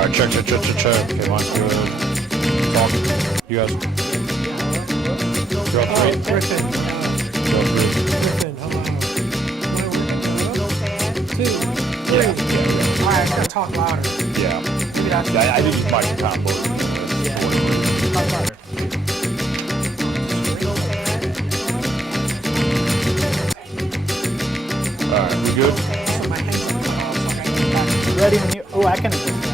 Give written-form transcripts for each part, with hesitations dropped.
Alright, check. Okay, mine's good. Talk. You guys. Go three. Griffin. Go three. Griffin, hello. 2, 3. Yeah. All right, I gotta talk louder. Yeah. Maybe that's I think he's might be combo. yeah. Talk louder. Alright, we good? So my hands are cut off, so I gotta get back. Ready when you. Oh, I can adjust that.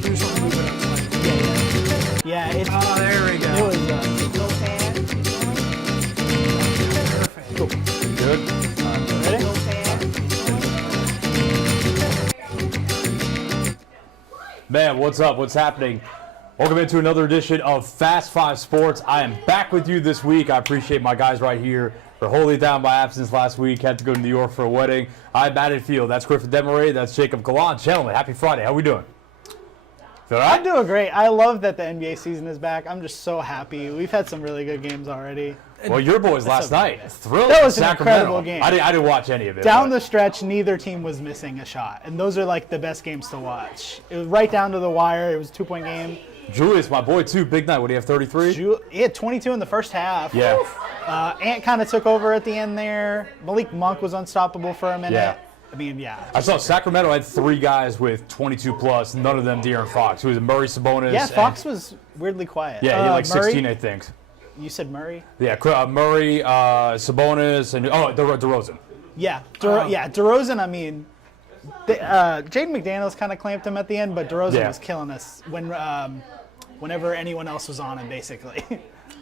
Do something, move it up slightly. Yeah, it's. Oh, there we go. It was. Perfect. Cool. Good? Ready? Man, what's up? What's happening? Welcome into another edition of Fast 5 Sports. I am back with you this week. I appreciate my guys right here for holding down by absence last week. Had to go to New York for a wedding. I'm at field. That's Griffin Demaray. That's Jacob Gallant. Gentlemen, happy Friday. How we doing? Feel all right? I'm doing great. I love that the NBA season is back. I'm just so happy. We've had some really good games already. Well, your boys last night. Thrilled. That was an Sacramento. incredible game. I didn't watch any of it. Down but- the stretch, neither team was missing a shot. And those are like the best games to watch. It was right down to the wire. It was a 2-point game. Julius, my boy, too. Big night. What do you have, 33? He had 22 in the first half. Yeah. Ant kind of took over at the end there. Malik Monk was unstoppable for a minute. Yeah. I mean, yeah. I saw Sacramento had 3 guys with 22 plus. None of them De'Aaron Fox. Who was Murray, Sabonis. Yeah, and- Fox was weirdly quiet. Yeah, he had like Murray, 16, I think. You said Murray? Yeah, Murray, Sabonis, and DeRozan. Yeah. DeRozan, I mean, Jaden McDaniels kind of clamped him at the end, but DeRozan was killing us whenever anyone else was on him, basically.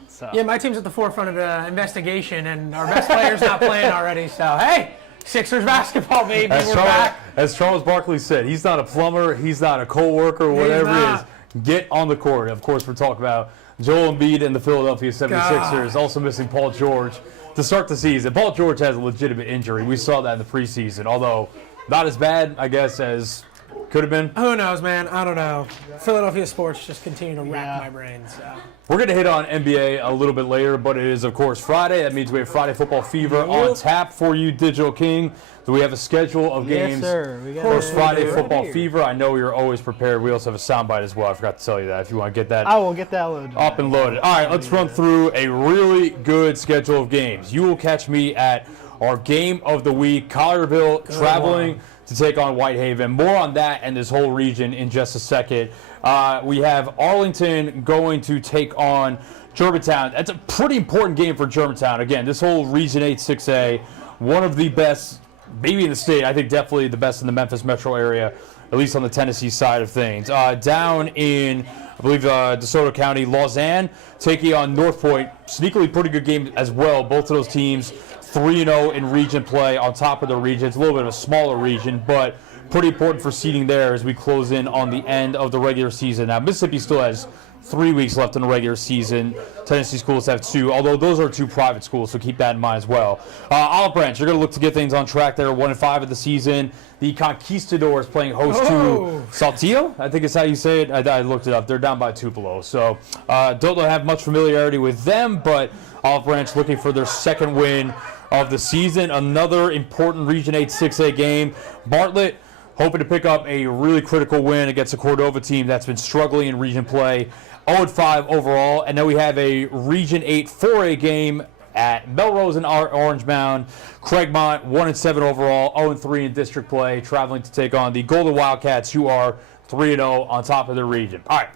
So. Yeah, my team's at the forefront of the investigation, and our best player's not playing already. So hey, Sixers basketball, baby, we're back. As Charles Barkley said, he's not a plumber, he's not a co-worker, whatever it is. Get on the court. Of course, we're talking about Joel Embiid and the Philadelphia 76ers, also missing Paul George to start the season. Paul George has a legitimate injury. We saw that in the preseason, although not as bad, I guess, as could have been. Who knows, man? I don't know. Philadelphia sports just continue to rack my brain. So. We're going to hit on NBA a little bit later, but it is, of course, Friday. That means we have Friday Football Fever on tap for you, Digital King. Do we have a schedule of games? Yes, sir. We got For it. Friday Football Fever. I know you're always prepared. We also have a soundbite as well. I forgot to tell you that if you want to get that I will get that loaded. up and loaded. All right, let's run through a really good schedule of games. You will catch me at our game of the week, Collierville traveling to take on Whitehaven. More on that and this whole region in just a second. We have Arlington going to take on Germantown. That's a pretty important game for Germantown. Again, this whole Region 8 6A, one of the best, maybe in the state. I think definitely the best in the Memphis metro area, at least on the Tennessee side of things. Down in, I believe, DeSoto County, Lausanne taking on North Point. Sneakily pretty good game as well. Both of those teams 3-0 in region play on top of the region. It's a little bit of a smaller region, but pretty important for seeding there as we close in on the end of the regular season. Now, Mississippi still has 3 weeks left in the regular season. Tennessee schools have 2, although those are 2 private schools, so keep that in mind as well. Olive Branch, you're going to look to get things on track there, 1-5 of the season. The Conquistadors playing host to Saltillo, I think is how you say it. I looked it up. They're down by 2 below. So don't have much familiarity with them, but Olive Branch looking for their second win of the season. Another important Region 8 6A game. Bartlett hoping to pick up a really critical win against a Cordova team that's been struggling in region play. 0-5 overall. And then we have a Region 8 4A game at Melrose and Orange Mound. Craigmont 1-7 overall, 0-3 in district play, traveling to take on the Golden Wildcats, who are 3-0 on top of their region. All right,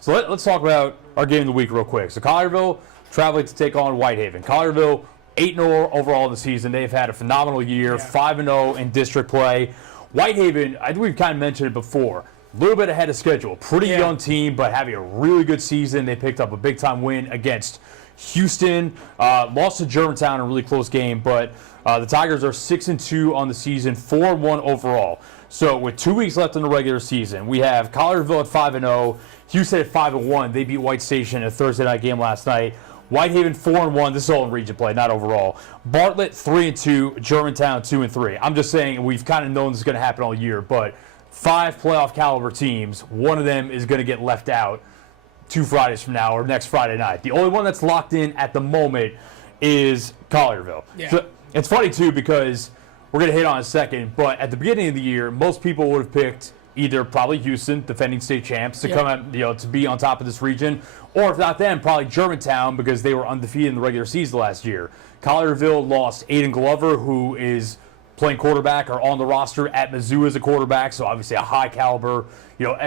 so let's talk about our game of the week real quick. So Collierville traveling to take on Whitehaven. Collierville 8-0 overall in the season. They've had a phenomenal year, 5-0 in district play. Whitehaven, I think we've kind of mentioned it before, a little bit ahead of schedule. Pretty young team, but having a really good season. They picked up a big-time win against Houston. Lost to Germantown in a really close game, but the Tigers are 6-2 on the season, 4-1 overall. So with 2 weeks left in the regular season, we have Collierville at 5-0, Houston at 5-1. They beat White Station in a Thursday night game last night. Whitehaven 4-1. This is all in region play, not overall. Bartlett 3-2. Germantown 2-3. I'm just saying we've kind of known this is going to happen all year, but 5 playoff caliber teams, one of them is going to get left out 2 Fridays from now or next Friday night. The only one that's locked in at the moment is Collierville. Yeah. So it's funny too because we're going to hit on it in a second, but at the beginning of the year, most people would have picked either probably Houston, defending state champs, to come out, to be on top of this region, or if not them, probably Germantown, because they were undefeated in the regular season last year. Collierville lost Aiden Glover, who is playing quarterback or on the roster at Mizzou as a quarterback, so obviously a high caliber,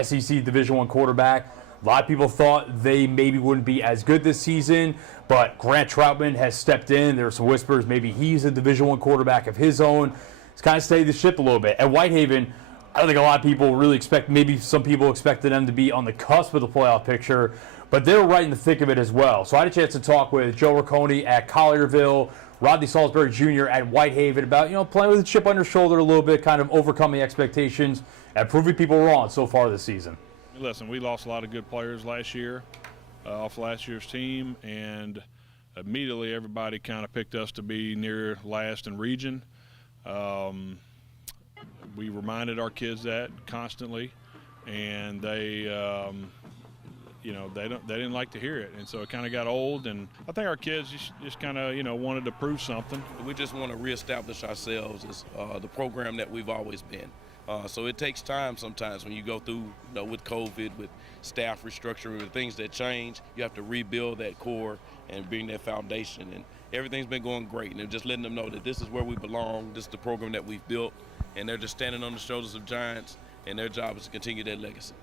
SEC Division I quarterback. A lot of people thought they maybe wouldn't be as good this season, but Grant Troutman has stepped in. There are some whispers maybe he's a Division I quarterback of his own. He's kind of steadied the ship a little bit. At Whitehaven, I don't think a lot of people really expect, maybe some people expected them to be on the cusp of the playoff picture, but they were right in the thick of it as well. So I had a chance to talk with Joe Riccone at Collierville, Rodney Salisbury Jr. at Whitehaven about, playing with a chip on your shoulder a little bit, kind of overcoming expectations and proving people wrong so far this season. Listen, we lost a lot of good players last year off last year's team, and immediately everybody kind of picked us to be near last in region. We reminded our kids that constantly, and they didn't like to hear it, and so it kind of got old. And I think our kids just kind of wanted to prove something. We just want to reestablish ourselves as the program that we've always been. So it takes time sometimes when you go through, with COVID, with staff restructuring, with things that change. You have to rebuild that core and bring that foundation. And everything's been going great. And just letting them know that this is where we belong. This is the program that we've built. And they're just standing on the shoulders of giants. And their job is to continue that legacy.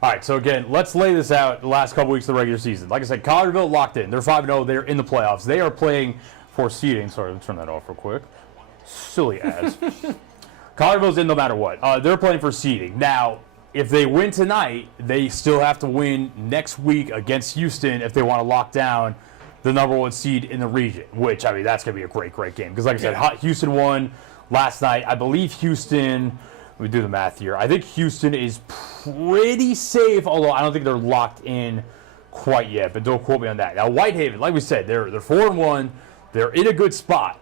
All right, so again, let's lay this out the last couple weeks of the regular season. Like I said, Collierville locked in. They're 5-0. They're in the playoffs. They are playing for seeding. Sorry, let's turn that off real quick. Silly ads. Collierville's in no matter what. They're playing for seeding. Now, if they win tonight, they still have to win next week against Houston if they want to lock down the number one seed in the region, which, I mean, that's going to be a great, great game. Because, like I said, Houston won last night. I believe Houston, let me do the math here. I think Houston is pretty safe, although I don't think they're locked in quite yet, but don't quote me on that. Now, Whitehaven, like we said, they're 4-1. They're in a good spot,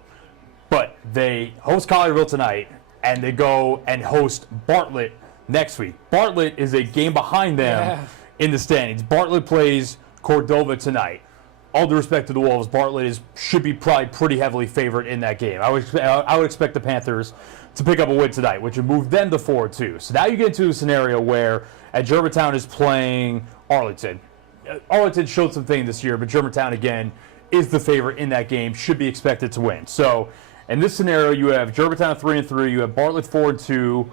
but they host Collierville tonight, and they go and host Bartlett next week. Bartlett is a game behind them in the standings. Bartlett plays Cordova tonight. All due respect to the Wolves, Bartlett should be probably pretty heavily favored in that game. I would expect the Panthers to pick up a win tonight, which would move them to 4-2. So now you get into a scenario where Germantown is playing Arlington. Arlington showed some things this year, but Germantown, again, is the favorite in that game, should be expected to win. So in this scenario, you have Germantown 3-3, you have Bartlett 4-2.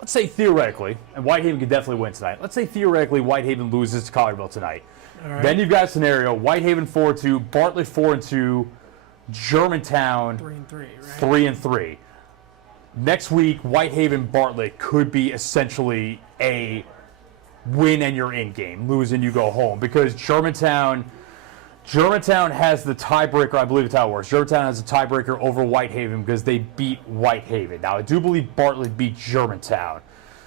Let's say theoretically, and Whitehaven can definitely win tonight. Let's say theoretically Whitehaven loses to Collierville tonight. Right. Then you've got a scenario: Whitehaven 4-2, Bartlett 4-2, Germantown 3-3. Next week, Whitehaven Bartlett could be essentially a win and you're in game. Lose and you go home, because Germantown has the tiebreaker. I believe it's how it works. Germantown has a tiebreaker over Whitehaven because they beat Whitehaven. Now, I do believe Bartlett beat Germantown.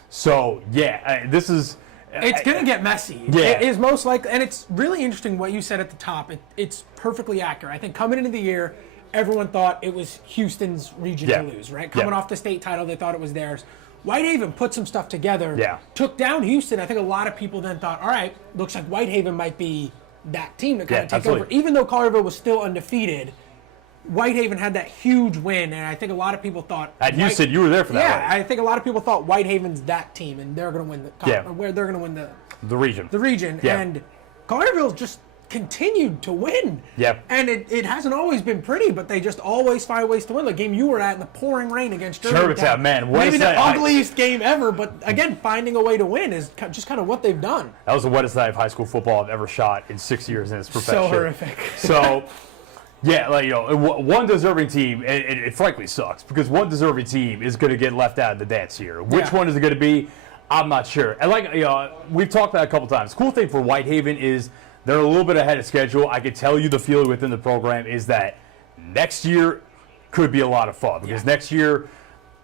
So, this is... It's going to get messy. Yeah. It is most likely, and it's really interesting what you said at the top. It's perfectly accurate. I think coming into the year, everyone thought it was Houston's region to lose, right? Coming off the state title, they thought it was theirs. Whitehaven put some stuff together, took down Houston. I think a lot of people then thought, all right, looks like Whitehaven might be that team to kind of take over. Even though Collierville was still undefeated, Whitehaven had that huge win, and I think a lot of people thought... At Houston, you were there for that. Yeah, I think a lot of people thought Whitehaven's that team, and they're going to win where they're going to win the region. The region, and Collierville's just continued to win. Yep. And it hasn't always been pretty, but they just always find ways to win. The game you were at in the pouring rain against Germantown, man, maybe the ugliest game ever, but again, finding a way to win is just kind of what they've done. That was the wettest night of high school football I've ever shot in 6 years in its profession. So horrific. So... Yeah, one deserving team, and it frankly sucks, because one deserving team is going to get left out of the dance here. Which one is it going to be? I'm not sure. And we've talked about it a couple times. The cool thing for Whitehaven is they're a little bit ahead of schedule. I can tell you the feeling within the program is that next year could be a lot of fun, because next year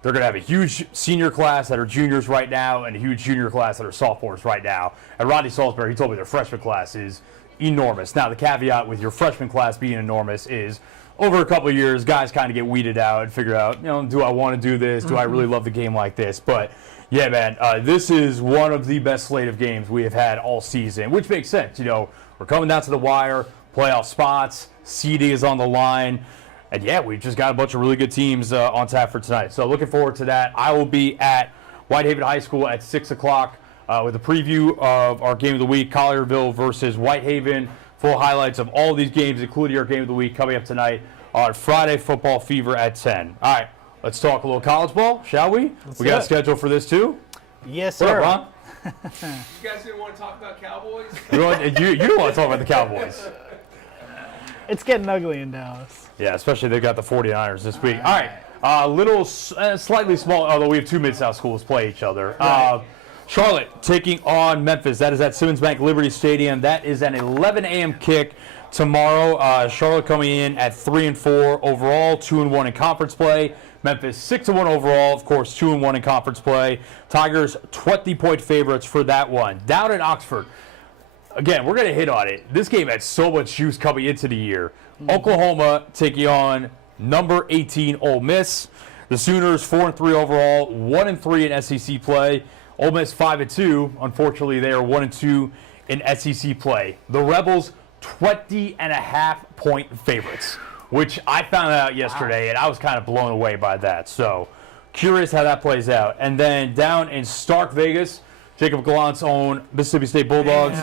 they're going to have a huge senior class that are juniors right now and a huge junior class that are sophomores right now. And Rodney Salisbury, he told me their freshman class is enormous. Now, the caveat with your freshman class being enormous is over a couple of years, guys kind of get weeded out and figure out, do I want to do this? Do I really love the game like this? But, yeah, man, this is one of the best slate of games we have had all season, which makes sense. We're coming down to the wire, playoff spots, seeding is on the line. And, we've just got a bunch of really good teams on tap for tonight. So, looking forward to that. I will be at Whitehaven High School at 6 o'clock with a preview of our game of the week, Collierville versus Whitehaven. Full highlights of all these games, including our game of the week, coming up tonight on Friday Football Fever at 10. All right, let's talk a little college ball, shall we? We got a schedule for this too? Yes, What sir. up, Ron? You guys didn't want to talk about Cowboys? You don't want to talk about the Cowboys. It's getting ugly in Dallas. Yeah, especially they got the 49ers this week. All right, little, slightly small, although we have two Mid-South schools play each other. Charlotte taking on Memphis. That is at Simmons Bank Liberty Stadium. That is an 11 a.m. kick tomorrow. Charlotte coming in at 3-4 overall, 2-1 in conference play. Memphis 6-1 overall, of course, 2-1 in conference play. Tigers 20-point favorites for that one. Down in Oxford. Again, we're going to hit on it. This game had so much juice coming into the year. Oklahoma taking on number 18 Ole Miss. The Sooners 4-3 overall, 1-3 in SEC play. Ole Miss 5-2. Unfortunately, they are 1-2 in SEC play. The Rebels 20.5-point favorites, which I found out yesterday, and I was kind of blown away by that. So curious how that plays out. And then down in Stark Vegas, Jacob Gallant's own Mississippi State Bulldogs.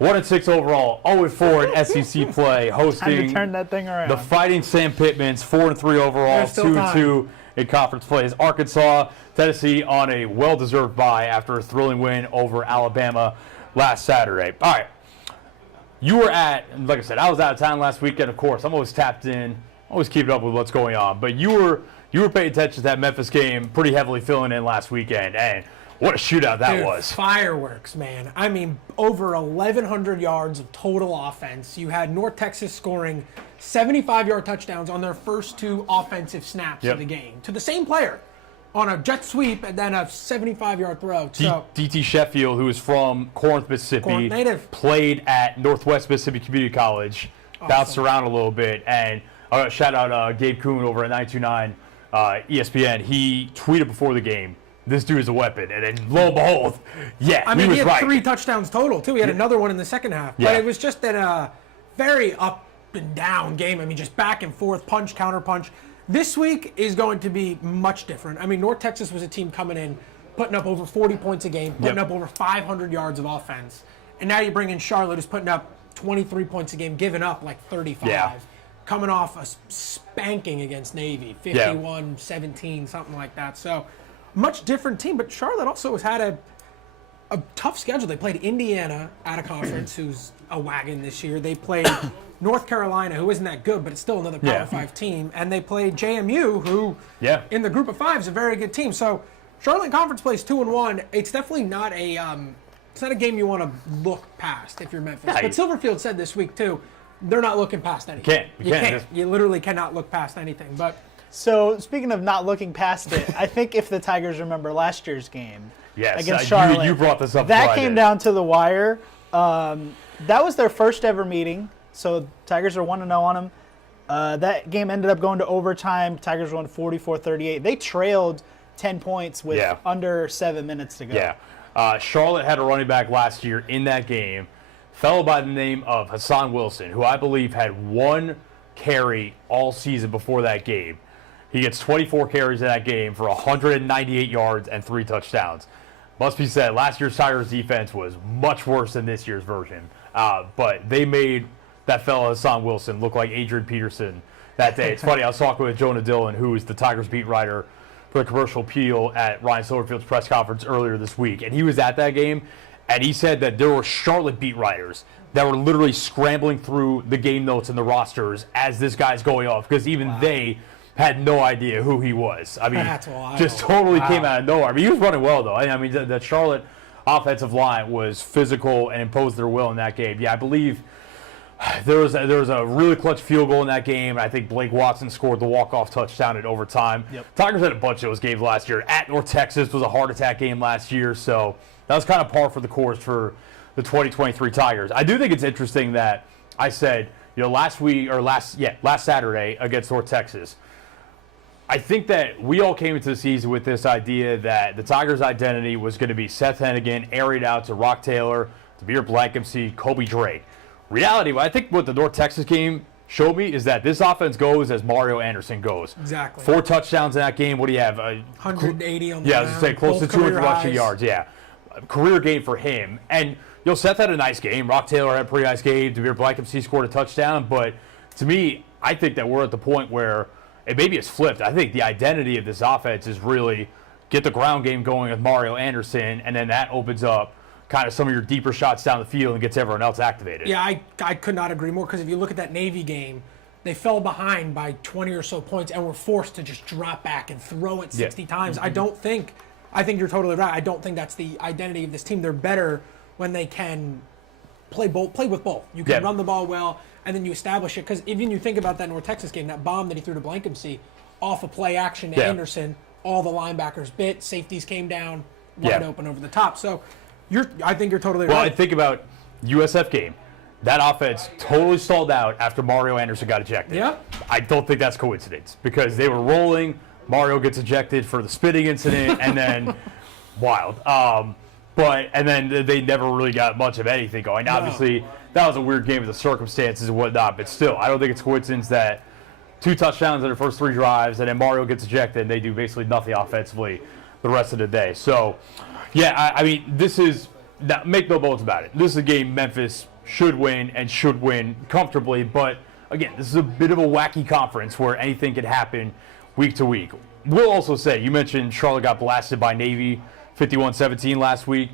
1-6 overall, 0-4 in SEC play, Time to hosting turn that thing around. the Fighting Sam Pittmans, 4-3 overall, There's still 2-2 in conference plays. Arkansas, Tennessee on a well-deserved bye after a thrilling win over Alabama last Saturday. All right, you were at, like I said, I was out of town last weekend. Of course, I'm always tapped in, always keeping up with what's going on. But you were paying attention to that Memphis game, pretty heavily filling in last weekend, and what a shootout that Dude, was. Fireworks, man. I mean, over 1,100 yards of total offense. You had North Texas scoring 75-yard touchdowns on their first two offensive snaps of the game to the same player on a jet sweep and then a 75-yard throw. So DT Sheffield, who is from Corinth, Mississippi, Corinth native. played at Northwest Mississippi Community College, bounced around a little bit, and shout out Gabe Kuhn over at 929 ESPN. He tweeted before the game, this dude is a weapon, and then lo and behold, I mean, he was he had right. 3 touchdowns total, too. He had another one in the second half. Yeah. But it was just a very up and down game. I mean, just back and forth, punch, counter punch. This week is going to be much different. I mean, North Texas was a team coming in, putting up over 40 points a game, putting up over 500 yards of offense. And now you bring in Charlotte, who's putting up 23 points a game, giving up like 35. Yeah. Coming off a spanking against Navy, 51-17, something like that. So, much different team. But Charlotte also has had a tough schedule. They played Indiana out of conference, who's a wagon this year. They played North Carolina, who isn't that good, but it's still another Power 5 team. And they played JMU, who in the group of 5 is a very good team. So Charlotte Conference plays 2-1. It's definitely not a it's not a game you want to look past if you're Memphis. But Silverfield said this week too, they're not looking past anything. You can't. You literally cannot look past anything. But So, speaking of not looking past it, I think if the Tigers remember last year's game against you Charlotte, brought this up. that came down to the wire. That was their first ever meeting, so Tigers are 1-0 on them. That game ended up going to overtime. Tigers won 44-38. They trailed 10 points with under 7 minutes to go. Yeah. Charlotte had a running back last year in that game, fellow by the name of Hassan Wilson, who I believe had 1 carry all season before that game. He gets 24 carries in that game for 198 yards and 3 touchdowns. Must be said, last year's Tigers defense was much worse than this year's version. But they made that fellow Hassan Wilson look like Adrian Peterson that day. It's funny, I was talking with Jonah Dillon, who is the Tigers beat writer for the Commercial Appeal at Ryan Silverfield's press conference earlier this week. And he was at that game, and he said that there were Charlotte beat writers that were literally scrambling through the game notes and the rosters as this guy's going off, because even they had no idea who he was. I mean, just totally came out of nowhere. I mean, he was running well, though. I mean, the Charlotte offensive line was physical and imposed their will in that game. Yeah, I believe there was a really clutch field goal in that game. I think Blake Watson scored the walk-off touchdown in overtime. Tigers had a bunch of those games last year. At North Texas was a heart attack game last year, so that was kind of par for the course for the 2023 Tigers. I do think it's interesting that I said, last Saturday against North Texas, I think that we all came into the season with this idea that the Tigers' identity was going to be Seth Hennigan, air it out to Rock Taylor, to Beer Blankenship, Kobe Drake. Reality, I think what the North Texas game showed me is that this offense goes as Mario Anderson goes. Exactly. 4 touchdowns in that game. What do you have? 180 on the Yeah, I was going to say close to 200 rushing highs. yards. Yeah. Career game for him. And, Seth had a nice game. Rock Taylor had a pretty nice game. Devere Blankenship scored a touchdown. But to me, I think that we're at the point where it maybe it's flipped. I think the identity of this offense is really get the ground game going with Mario Anderson, and then that opens up kind of some of your deeper shots down the field and gets everyone else activated. Yeah, I could not agree more, because if you look at that Navy game, they fell behind by 20 or so points and were forced to just drop back and throw it 60 times. I think you're totally right. I don't think that's the identity of this team. They're better when they can play with both. You can run the ball well, and then you establish it. Because even you think about that North Texas game, that bomb that he threw to Blankenship off a play action to Anderson, all the linebackers bit, safeties came down wide open over the top. So I think you're totally right. Well, I think about USF game. That offense totally stalled out after Mario Anderson got ejected. Yeah. I don't think that's coincidence, because they were rolling. Mario gets ejected for the spitting incident, and then wild. And then they never really got much of anything going. Now, obviously, that was a weird game with the circumstances and whatnot, but still, I don't think it's coincidence that 2 touchdowns in their first 3 drives, and then Mario gets ejected, and they do basically nothing offensively the rest of the day. So, yeah, I mean, make no bones about it. This is a game Memphis should win and should win comfortably, but again, this is a bit of a wacky conference where anything could happen week to week. We'll also say, you mentioned Charlotte got blasted by Navy 51-17 last week.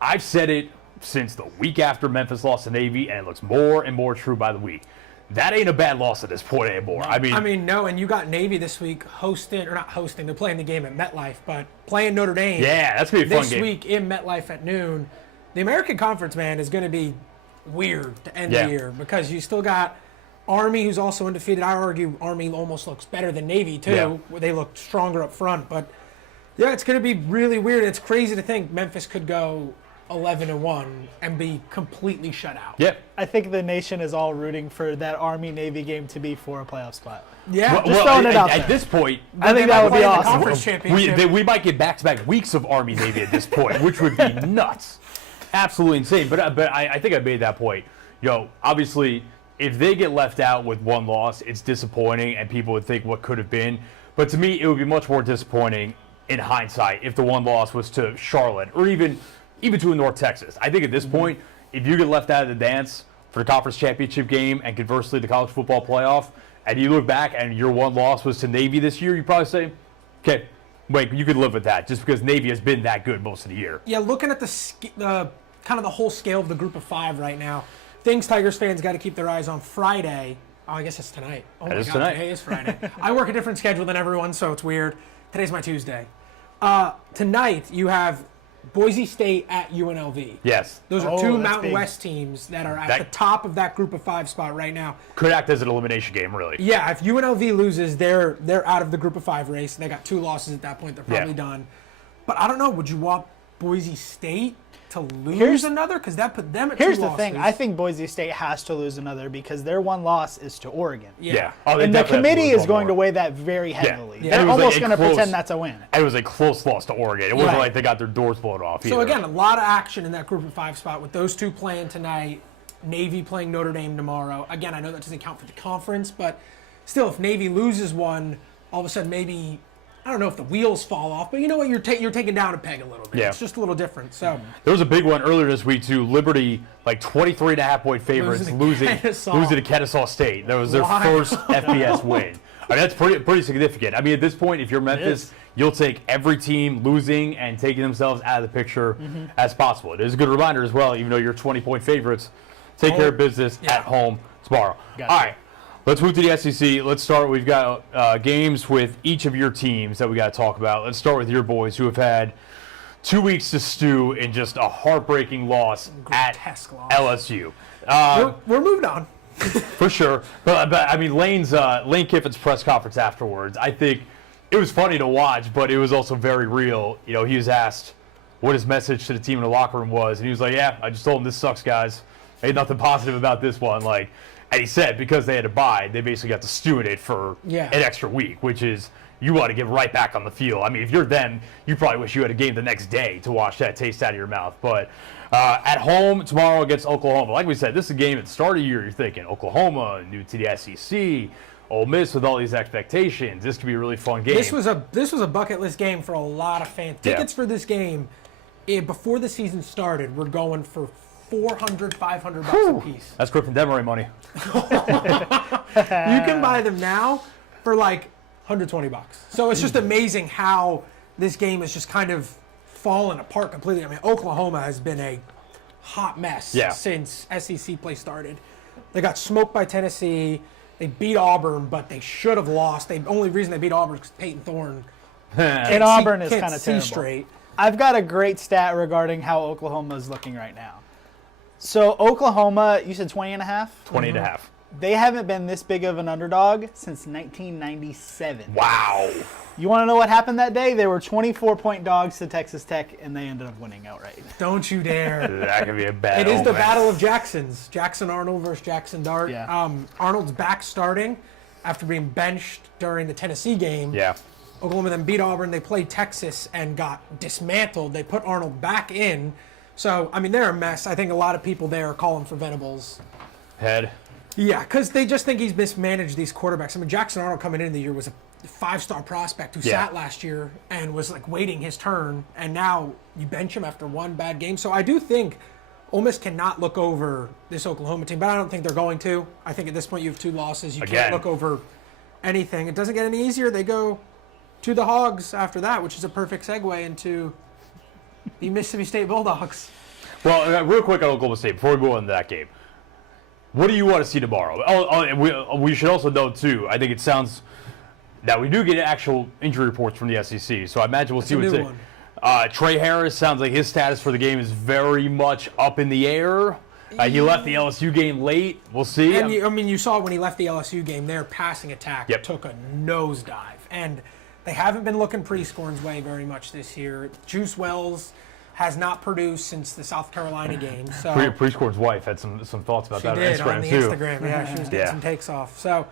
I've said it since the week after Memphis lost to Navy, and it looks more and more true by the week. That ain't a bad loss at this point anymore. I mean, no, and you got Navy this week not hosting, they're playing the game at MetLife, but playing Notre Dame. Yeah, that's going to be a fun game. This week in MetLife at noon. The American Conference, man, is going to be weird to end the year, because you still got Army, who's also undefeated. I argue Army almost looks better than Navy, too. Where they look stronger up front. But, yeah, it's going to be really weird. It's crazy to think Memphis could go 11-1 and be completely shut out. Yep. I think the nation is all rooting for that Army-Navy game to be for a playoff spot. Yeah. Just throwing it out at there. this point, I think that would be awesome. Conference championship. we might get back-to-back weeks of Army-Navy at this point, which would be nuts. Absolutely insane. But I think I made that point. Obviously, if they get left out with 1 loss, it's disappointing, and people would think what could have been. But to me, it would be much more disappointing in hindsight if the 1 loss was to Charlotte or even to North Texas. I think at this point, if you get left out of the dance for the conference championship game and conversely the college football playoff, and you look back and your 1 loss was to Navy this year, you probably say, okay, wait, you could live with that just because Navy has been that good most of the year. Yeah, looking at the kind of the whole scale of the group of 5 right now, things Tigers fans got to keep their eyes on Friday. Oh, I guess it's tonight. Oh my God, tonight. Today is Friday. I work a different schedule than everyone, so it's weird. Today's my Tuesday. Tonight, you have Boise State at UNLV. Yes. Those are 2 that's Mountain big. West teams that are at the top of that group of 5 spot right now. Could act as an elimination game, really. Yeah, if UNLV loses, they're out of the group of 5 race. They got 2 losses at that point. They're probably done. But I don't know. Would you want Boise State to lose another? Because that put them at 2 losses. Here's the thing. I think Boise State has to lose another because their 1 loss is to Oregon. Yeah. Oh, they And the definitely have to committee lose is one going to more. weigh that very heavily. Yeah. They're It was almost like a going to close- pretend that's a win. It was a close loss to Oregon. It wasn't Right. like they got their doors blown off either. So again, a lot of action in that group of 5 spot with those 2 playing tonight. Navy playing Notre Dame tomorrow. Again, I know that doesn't count for the conference, but still, if Navy loses one, all of a sudden maybe, I don't know if the wheels fall off, but you know what? You're taking down a peg a little bit. Yeah. It's just a little different. So There was a big one earlier this week, too. Liberty, like 23.5-point favorites, losing to Kennesaw State. That was their Why? first FBS win. I mean, that's pretty significant. I mean, at this point, if you're Memphis, you'll take every team losing and taking themselves out of the picture as possible. It is a good reminder as well, even though you're 20-point favorites, take care of business at home tomorrow. Gotcha. All right. Let's move to the SEC. Let's start. We've got games with each of your teams that we got to talk about. Let's start with your boys who have had 2 weeks to stew in just a heartbreaking loss at Grotesque loss. LSU. we're moving on. For sure. But I mean, Lane Kiffin's press conference afterwards, I think it was funny to watch, but it was also very real. He was asked what his message to the team in the locker room was, and he was like, yeah, I just told him this sucks, guys. Ain't nothing positive about this one. And he said because they had to bye, they basically got to stew in it for Yeah. an extra week, which is you want to get right back on the field. I mean, if you're them, you probably wish you had a game the next day to wash that taste out of your mouth. But at home tomorrow against Oklahoma, like we said, this is a game at the start of the year. You're thinking Oklahoma, new to the SEC, Ole Miss with all these expectations. This could be a really fun game. This was a bucket list game for a lot of fans. Yeah. Tickets for this game, before the season started, were going for $400, $500 a piece. That's Griffin Demery money. You can buy them now for like $120. So it's just amazing how this game has just kind of fallen apart completely. I mean, Oklahoma has been a hot mess since SEC play started. They got smoked by Tennessee. They beat Auburn, but they should have lost. The only reason they beat Auburn is because Peyton Thorne And Auburn is can't kind of see terrible. straight. I've got a great stat regarding how Oklahoma is looking right now. So Oklahoma, you said 20 and a half? 20 and a half. They haven't been this big of an underdog since 1997. Wow. You want to know what happened that day? They were 24-point dogs to Texas Tech, and they ended up winning outright. Don't you dare. That could be a bad It is the omen. battle of Jacksons. Jackson Arnold versus Jackson Dart. Yeah. Arnold's back starting after being benched during the Tennessee game. Yeah. Oklahoma then beat Auburn. They played Texas and got dismantled. They put Arnold back in. So, I mean, they're a mess. I think a lot of people there are calling for Venables. Head. Yeah, because they just think he's mismanaged these quarterbacks. I mean, Jackson Arnold coming into the year was a five-star prospect who sat last year and was like waiting his turn, and now you bench him after one bad game. So I do think Ole Miss cannot look over this Oklahoma team, but I don't think they're going to. I think at this point you have 2 losses. You can't look over anything. It doesn't get any easier. They go to the Hogs after that, which is a perfect segue into the Mississippi State Bulldogs. Well, real quick on Oklahoma State, before we go into that game, what do you want to see tomorrow? We should also note, too, I think it sounds that we do get actual injury reports from the SEC, so I imagine we'll see what's in. Trey Harris sounds like his status for the game is very much up in the air. He left the LSU game late. We'll see. And you saw when he left the LSU game, their passing attack took a nosedive. And they haven't been looking Prescorn's way very much this year. Juice Wells has not produced since the South Carolina game. So Prescorn's wife had some thoughts about that on Instagram, on the too. Instagram. Yeah, she was getting some takes off. So,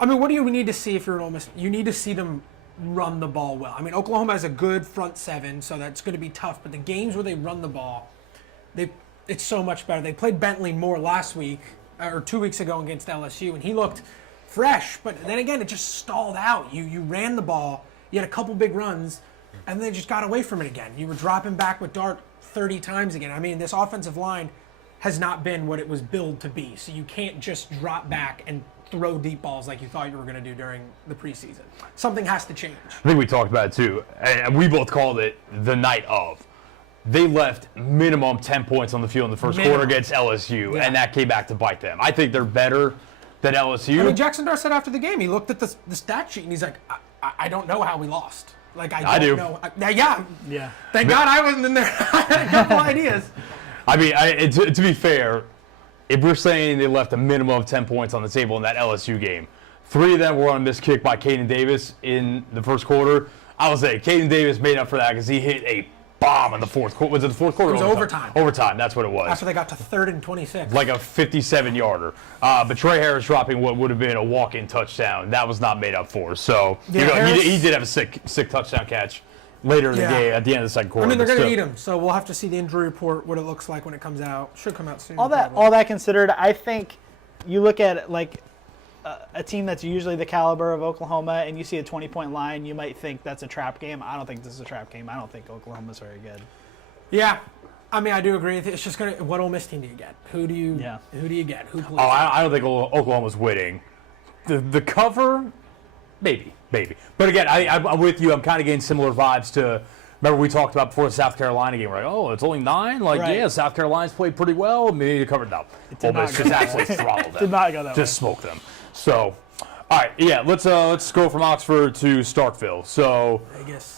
I mean, what do you need to see if you're an Ole Miss? You need to see them run the ball well. I mean, Oklahoma has a good front seven, so that's going to be tough. But the games where they run the ball, it's so much better. They played Bentley more last week, or 2 weeks ago against LSU, and he looked fresh. But then again, it just stalled out. You ran the ball, you had a couple big runs, and then just got away from it again. You were dropping back with Dart 30 times again. I mean, this offensive line has not been what it was billed to be. So you can't just drop back and throw deep balls like you thought you were going to do during the preseason. Something has to change. I think we talked about it, too, and we both called it the night of. They left minimum 10 points on the field in the first quarter against LSU, and that came back to bite them. I think they're better than LSU. I mean, Jackson Dart said after the game, he looked at the stat sheet, and he's like, I don't know how we lost. Like, I don't know. Yeah. Thank God I wasn't in there. I had a couple ideas. I mean, to be fair, if we're saying they left a minimum of 10 points on the table in that LSU game, 3 of them were on a missed kick by Caden Davis in the first quarter. I would say Caden Davis made up for that because he hit a bomb in the fourth quarter. Was it the fourth quarter? It was overtime. Overtime, that's what it was. After they got to 3rd and 26. Like a 57-yarder. But Trey Harris dropping what would have been a walk-in touchdown, that was not made up for. So he did have a sick touchdown catch later in the game at the end of the second quarter. I mean, they're going to need him, so we'll have to see the injury report, what it looks like when it comes out. Should come out soon. All that considered, I think you look at like a team that's usually the caliber of Oklahoma, and you see a 20-point line, you might think that's a trap game. I don't think this is a trap game. I don't think Oklahoma's very good. Yeah. I mean, I do agree with you. It's just going to – what Ole Miss team do you get? Who do you get? Who plays? I don't think Oklahoma's winning. The cover, maybe. But again, I'm with you. I'm kind of getting similar vibes to – remember we talked about before the South Carolina game. We're like, oh, it's only 9? Like, yeah, South Carolina's played pretty well. Maybe they covered. No. Ole Miss just absolutely throttled them. Did not go that way. Just smoked them. So, all right, yeah, let's go from Oxford to Starkville. So,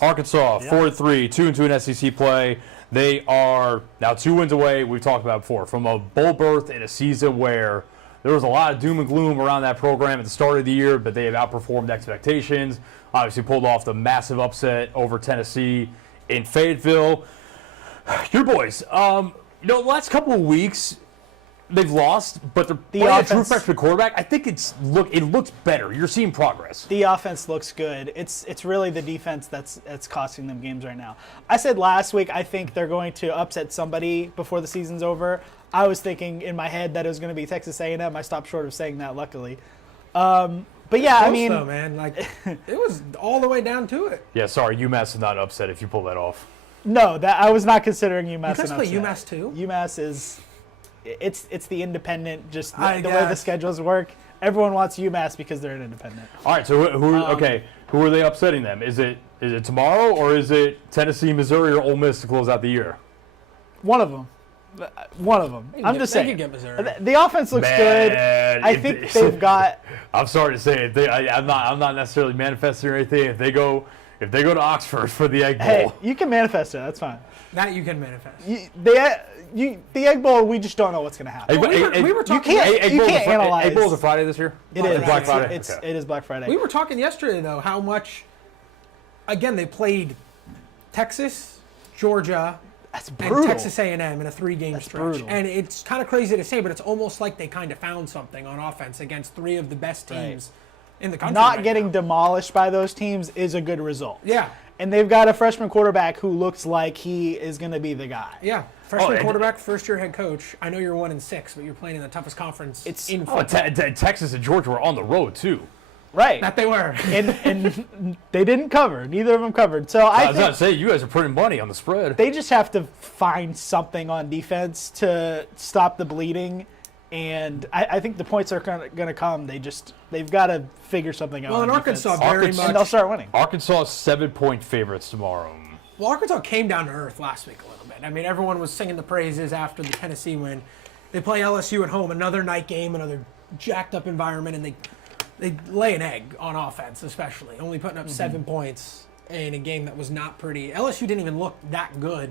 Arkansas, 4-3, 2-2 in SEC play. They are now 2 wins away, we've talked about before, from a bowl berth in a season where there was a lot of doom and gloom around that program at the start of the year, but they have outperformed expectations. Obviously pulled off the massive upset over Tennessee in Fayetteville. Your boys, the last couple of weeks, they've lost, but they're The playing a true offense- freshman quarterback. I think it looks better. You're seeing progress. The offense looks good. It's really the defense that's costing them games right now. I said last week I think they're going to upset somebody before the season's over. I was thinking in my head that it was going to be Texas A&M. I stopped short of saying that, luckily. But yeah, I Close, mean, though, man, like it was all the way down to it. Yeah, sorry, UMass is not upset if you pull that off. no, that I was not considering UMass. You guys an play upset. UMass too? UMass is, it's the independent. Just the I way the guess. schedules work. Everyone wants UMass because they're an independent. All right, so who are they upsetting them? Is it tomorrow, or is it Tennessee, Missouri, or Ole Miss to close out the year? One of them. One of them. I'm just They saying. could get Missouri. The offense looks good. I think they've got. I'm sorry to say it. I'm not necessarily manifesting or anything. If they go to Oxford for the Egg Bowl, Hey, you can manifest it. That's fine. That you can manifest. The Egg Bowl, we just don't know what's going to happen. we were talking. You can't analyze. Egg Bowl's a Friday this year. It is. Black Friday. It is Black Friday. We were talking yesterday though how much. Again, they played Texas, Georgia, That's and brutal. Texas A&M in a 3-game stretch, brutal. and it's kind of crazy to say, but it's almost like they kind of found something on offense against 3 of the best teams in the country. Not right getting now. demolished by those teams is a good result. Yeah. And they've got a freshman quarterback who looks like he is going to be the guy. Yeah, freshman and- quarterback, first-year head coach. I know you're 1-6, but you're playing in the toughest conference in Oh, football. Texas and Georgia were on the road too. Right. That they were. and they didn't cover. Neither of them covered. So I I was about think to say you guys are putting money on the spread. they just have to find something on defense to stop the bleeding. And I think the points are going to come. They've got to figure something out. Well, on in defense. Arkansas, very Arkansas- and they'll much. start winning. Arkansas is 7-point favorites tomorrow. Well, Arkansas came down to earth last week a little bit. I mean, everyone was singing the praises after the Tennessee win. They play LSU at home, another night game, another jacked up environment, and they lay an egg on offense, especially only putting up 7 points in a game that was not pretty. LSU didn't even look that good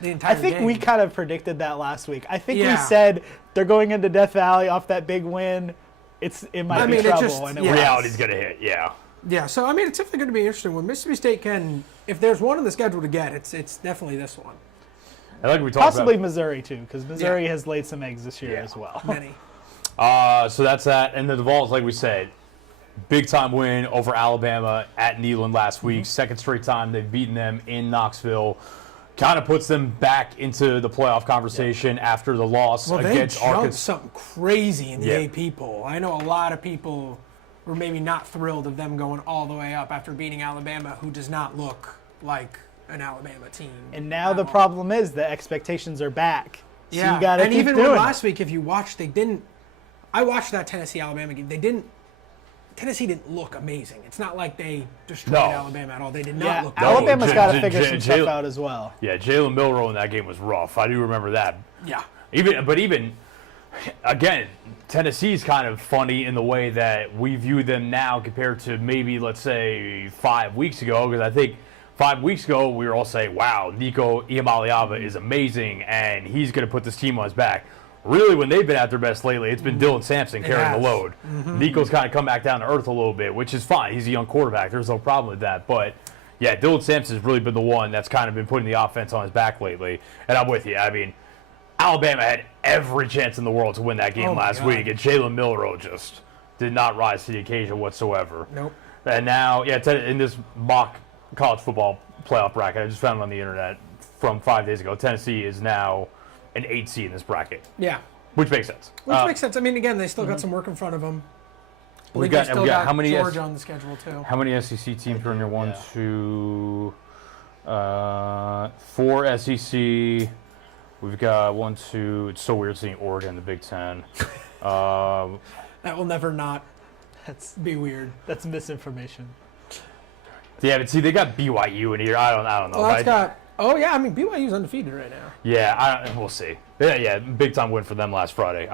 the entire I think game. we kind of predicted that last week. I think we Yeah. said they're going into Death Valley off that big win. It might I be mean, it trouble. just- and it yeah. was. Reality's gonna hit. Yeah. Yeah, so I mean, it's definitely going to be interesting. When Mississippi State can, if there's one on the schedule to get, it's definitely this one. And like we talked Possibly about. Missouri, too, because Missouri has laid some eggs this year as well. Many. So that's that. And the Vols, like we said, big time win over Alabama at Neyland last week. Second straight time they've beaten them in Knoxville. Kind of puts them back into the playoff conversation after the loss Well, they against jumped Arkansas. something crazy in the Yeah. AP poll. I know a lot of people were maybe not thrilled of them going all the way up after beating Alabama, who does not look like an Alabama team. And now at the all. problem is the expectations are back. So Yeah, you got to and keep even doing when it. last week, if you watched, they didn't. I watched that Tennessee-Alabama game. Tennessee didn't look amazing. It's not like they destroyed No. Alabama at all. They did not Yeah, look. Alabama's J- got to J- figure J- some J- stuff out as well. Yeah, Jalen Milroe in that game was rough. I do remember that. Yeah. Even again, Tennessee's kind of funny in the way that we view them now compared to maybe, let's say, 5 weeks ago. Because I think 5 weeks ago we were all saying, "Wow, Nico Iamaleava is amazing, and he's going to put this team on his back." Really, when they've been at their best lately, it's been Dylan Sampson carrying has. the load. Nico's kind of come back down to earth a little bit, which is fine. He's a young quarterback. There's no problem with that. But yeah, Dylan Sampson's really been the one that's kind of been putting the offense on his back lately. And I'm with you. I mean, Alabama had every chance in the world to win that game Oh my last God. week, and Jalen Milroe just did not rise to the occasion whatsoever. Nope. And now, in this mock college football playoff bracket, I just found it on the internet from 5 days ago, Tennessee is now an 8 seed in this bracket, Yeah. which makes sense. Which makes sense. I mean, again, they still got some work in front of them. We They got- still we got got how many Georgia on the schedule too. How many SEC teams are in there? One, Yeah. two, 4 SEC. We've got 1, 2. It's so weird seeing Oregon in the Big Ten. That will never not That's be weird. misinformation. Yeah, but see, they got BYU in here. I don't know. Well, that's I- got. Oh yeah, I mean BYU's undefeated right now. Yeah, we'll see. Yeah, big time win for them last Friday.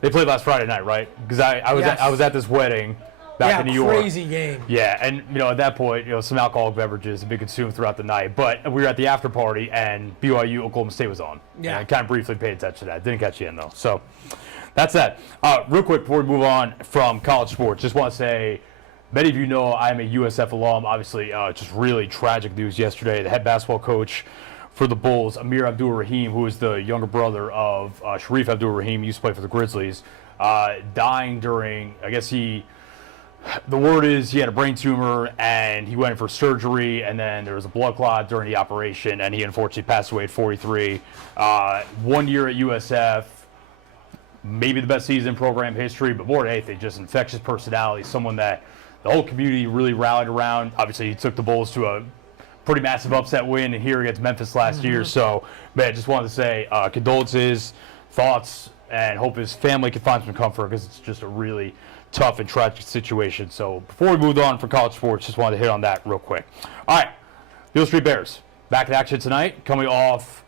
They played last Friday night, right? Because I was at this wedding back in New York. Crazy game. Yeah, and at that point, some alcoholic beverages have been consumed throughout the night. But we were at the after party, and BYU Oklahoma State was on. Yeah. And I kind of briefly paid attention to that. Didn't catch you in though. So that's that. Real quick before we move on from college sports, just want to say, many of you know I'm a USF alum. Obviously, just really tragic news yesterday. The head basketball coach for the Bulls, Amir Abdul-Rahim, who is the younger brother of Sharif Abdul-Rahim, used to play for the Grizzlies, dying during, I guess the word is he had a brain tumor and he went in for surgery, and then there was a blood clot during the operation, and he unfortunately passed away at 43. 1 year at USF, maybe the best season in program history, but more than anything, just infectious personality, someone that the whole community really rallied around. Obviously, he took the Bulls to a pretty massive upset win here against Memphis last year. So, man, just wanted to say condolences, thoughts, and hope his family can find some comfort, because it's just a really tough and tragic situation. So before we moved on from college sports, just wanted to hit on that real quick. All right, Beale Street Bears back in action tonight, coming off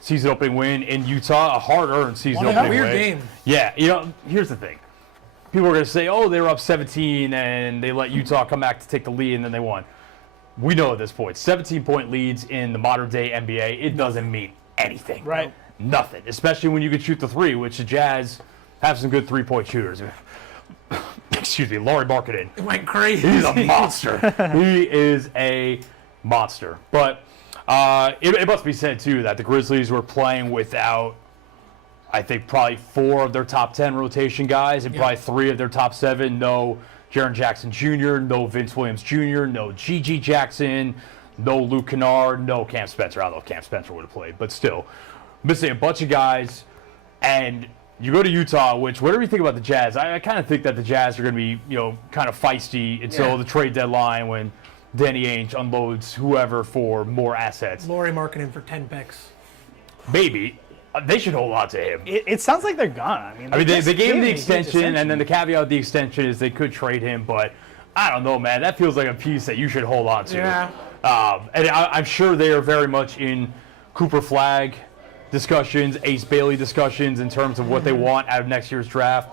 season opening win in Utah, a hard-earned season opening win. Weird game. Yeah, here's the thing. People are going to say, oh, they were up 17 and they let Utah come back to take the lead and then they won. We know at this point, 17-point leads in the modern-day NBA, it doesn't mean anything. Right. Nothing, especially when you can shoot the three, which the Jazz have some good three-point shooters. Excuse me, Lauri Markkanen. It went crazy. He's a monster. He is a monster. But it must be said, too, that the Grizzlies were playing without, I think, probably 4 of their top 10 rotation guys and probably 3 of their top 7. No Jaren Jackson Jr., no Vince Williams Jr., no G.G. Jackson, no Luke Kennard, no Cam Spencer. I don't know if Cam Spencer would have played, but still. Missing a bunch of guys, and you go to Utah, which, whatever you think about the Jazz, I kind of think that the Jazz are going to be, kind of feisty until the trade deadline when Danny Ainge unloads whoever for more assets. Lauri Markkanen for 10 picks. Maybe. They should hold on to him. It sounds like they're gone. They gave him the extension, and then the caveat of the extension is they could trade him, but I don't know, man. That feels like a piece that you should hold on to. Yeah. And I'm sure they are very much in Cooper Flagg discussions, Ace Bailey discussions in terms of what they want out of next year's draft.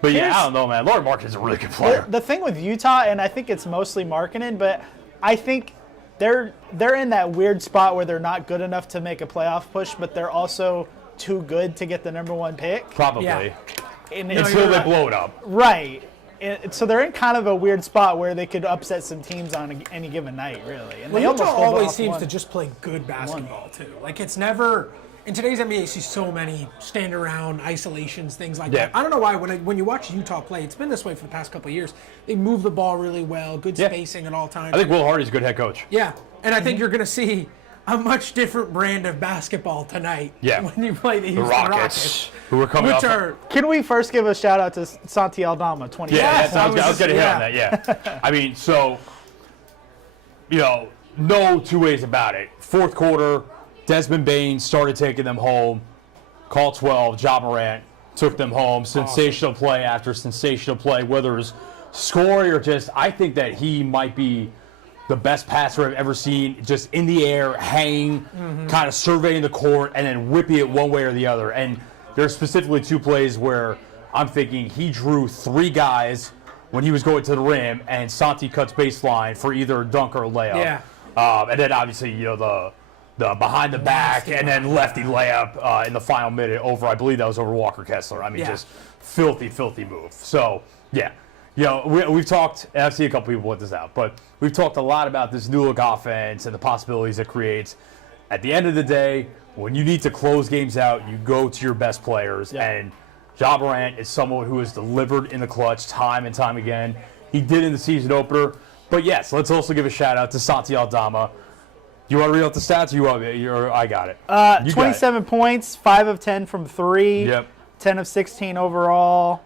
But yeah, I don't know, man. Lauri Markkanen's a really good player. The thing with Utah, and I think it's mostly Markkanen, but I think they're in that weird spot where they're not good enough to make a playoff push, but they're also too good to get the number 1 pick. Probably. Yeah. Until they blow it up. Right. So they're in kind of a weird spot where they could upset some teams on any given night, really. And Well, they Utah almost pulled always off seems one. to just play good basketball, too. Like, it's never... In today's NBA, you see so many stand-around isolations, things like that. I don't know why, when you watch Utah play, it's been this way for the past couple of years. They move the ball really well, good spacing at all times. I think Will Hardy's a good head coach. Yeah, and I think you're going to see a much different brand of basketball tonight when you play the Houston Rockets. Who are coming which up. are... Can we first give a shout-out to Santi Aldama, 20 Yeah, Yes, I was going to hit yeah. on that, yeah. I mean, so, no two ways about it. Fourth quarter, Desmond Bain started taking them home. Call 12, Ja Morant took them home. Sensational play after sensational play, whether it's scoring or just, I think that he might be the best passer I've ever seen, just in the air, hanging, kind of surveying the court, and then whipping it one way or the other. And there's specifically 2 plays where I'm thinking he drew 3 guys when he was going to the rim, and Santi cuts baseline for either a dunk or a layup. Yeah. And then obviously, the behind the back and then lefty layup in the final minute over, I believe that was over Walker Kessler. I mean, just filthy, filthy move. So, yeah. We've talked, and I've seen a couple people point this out, but we've talked a lot about this new look offense and the possibilities it creates. At the end of the day, when you need to close games out, you go to your best players. Yeah. And Ja Morant is someone who has delivered in the clutch time and time again. He did in the season opener. But yes, let's also give a shout out to Santi Aldama. You want to read out the stats? I got it. 27 points, 5 of 10 from 3. Yep. 10 of 16 overall.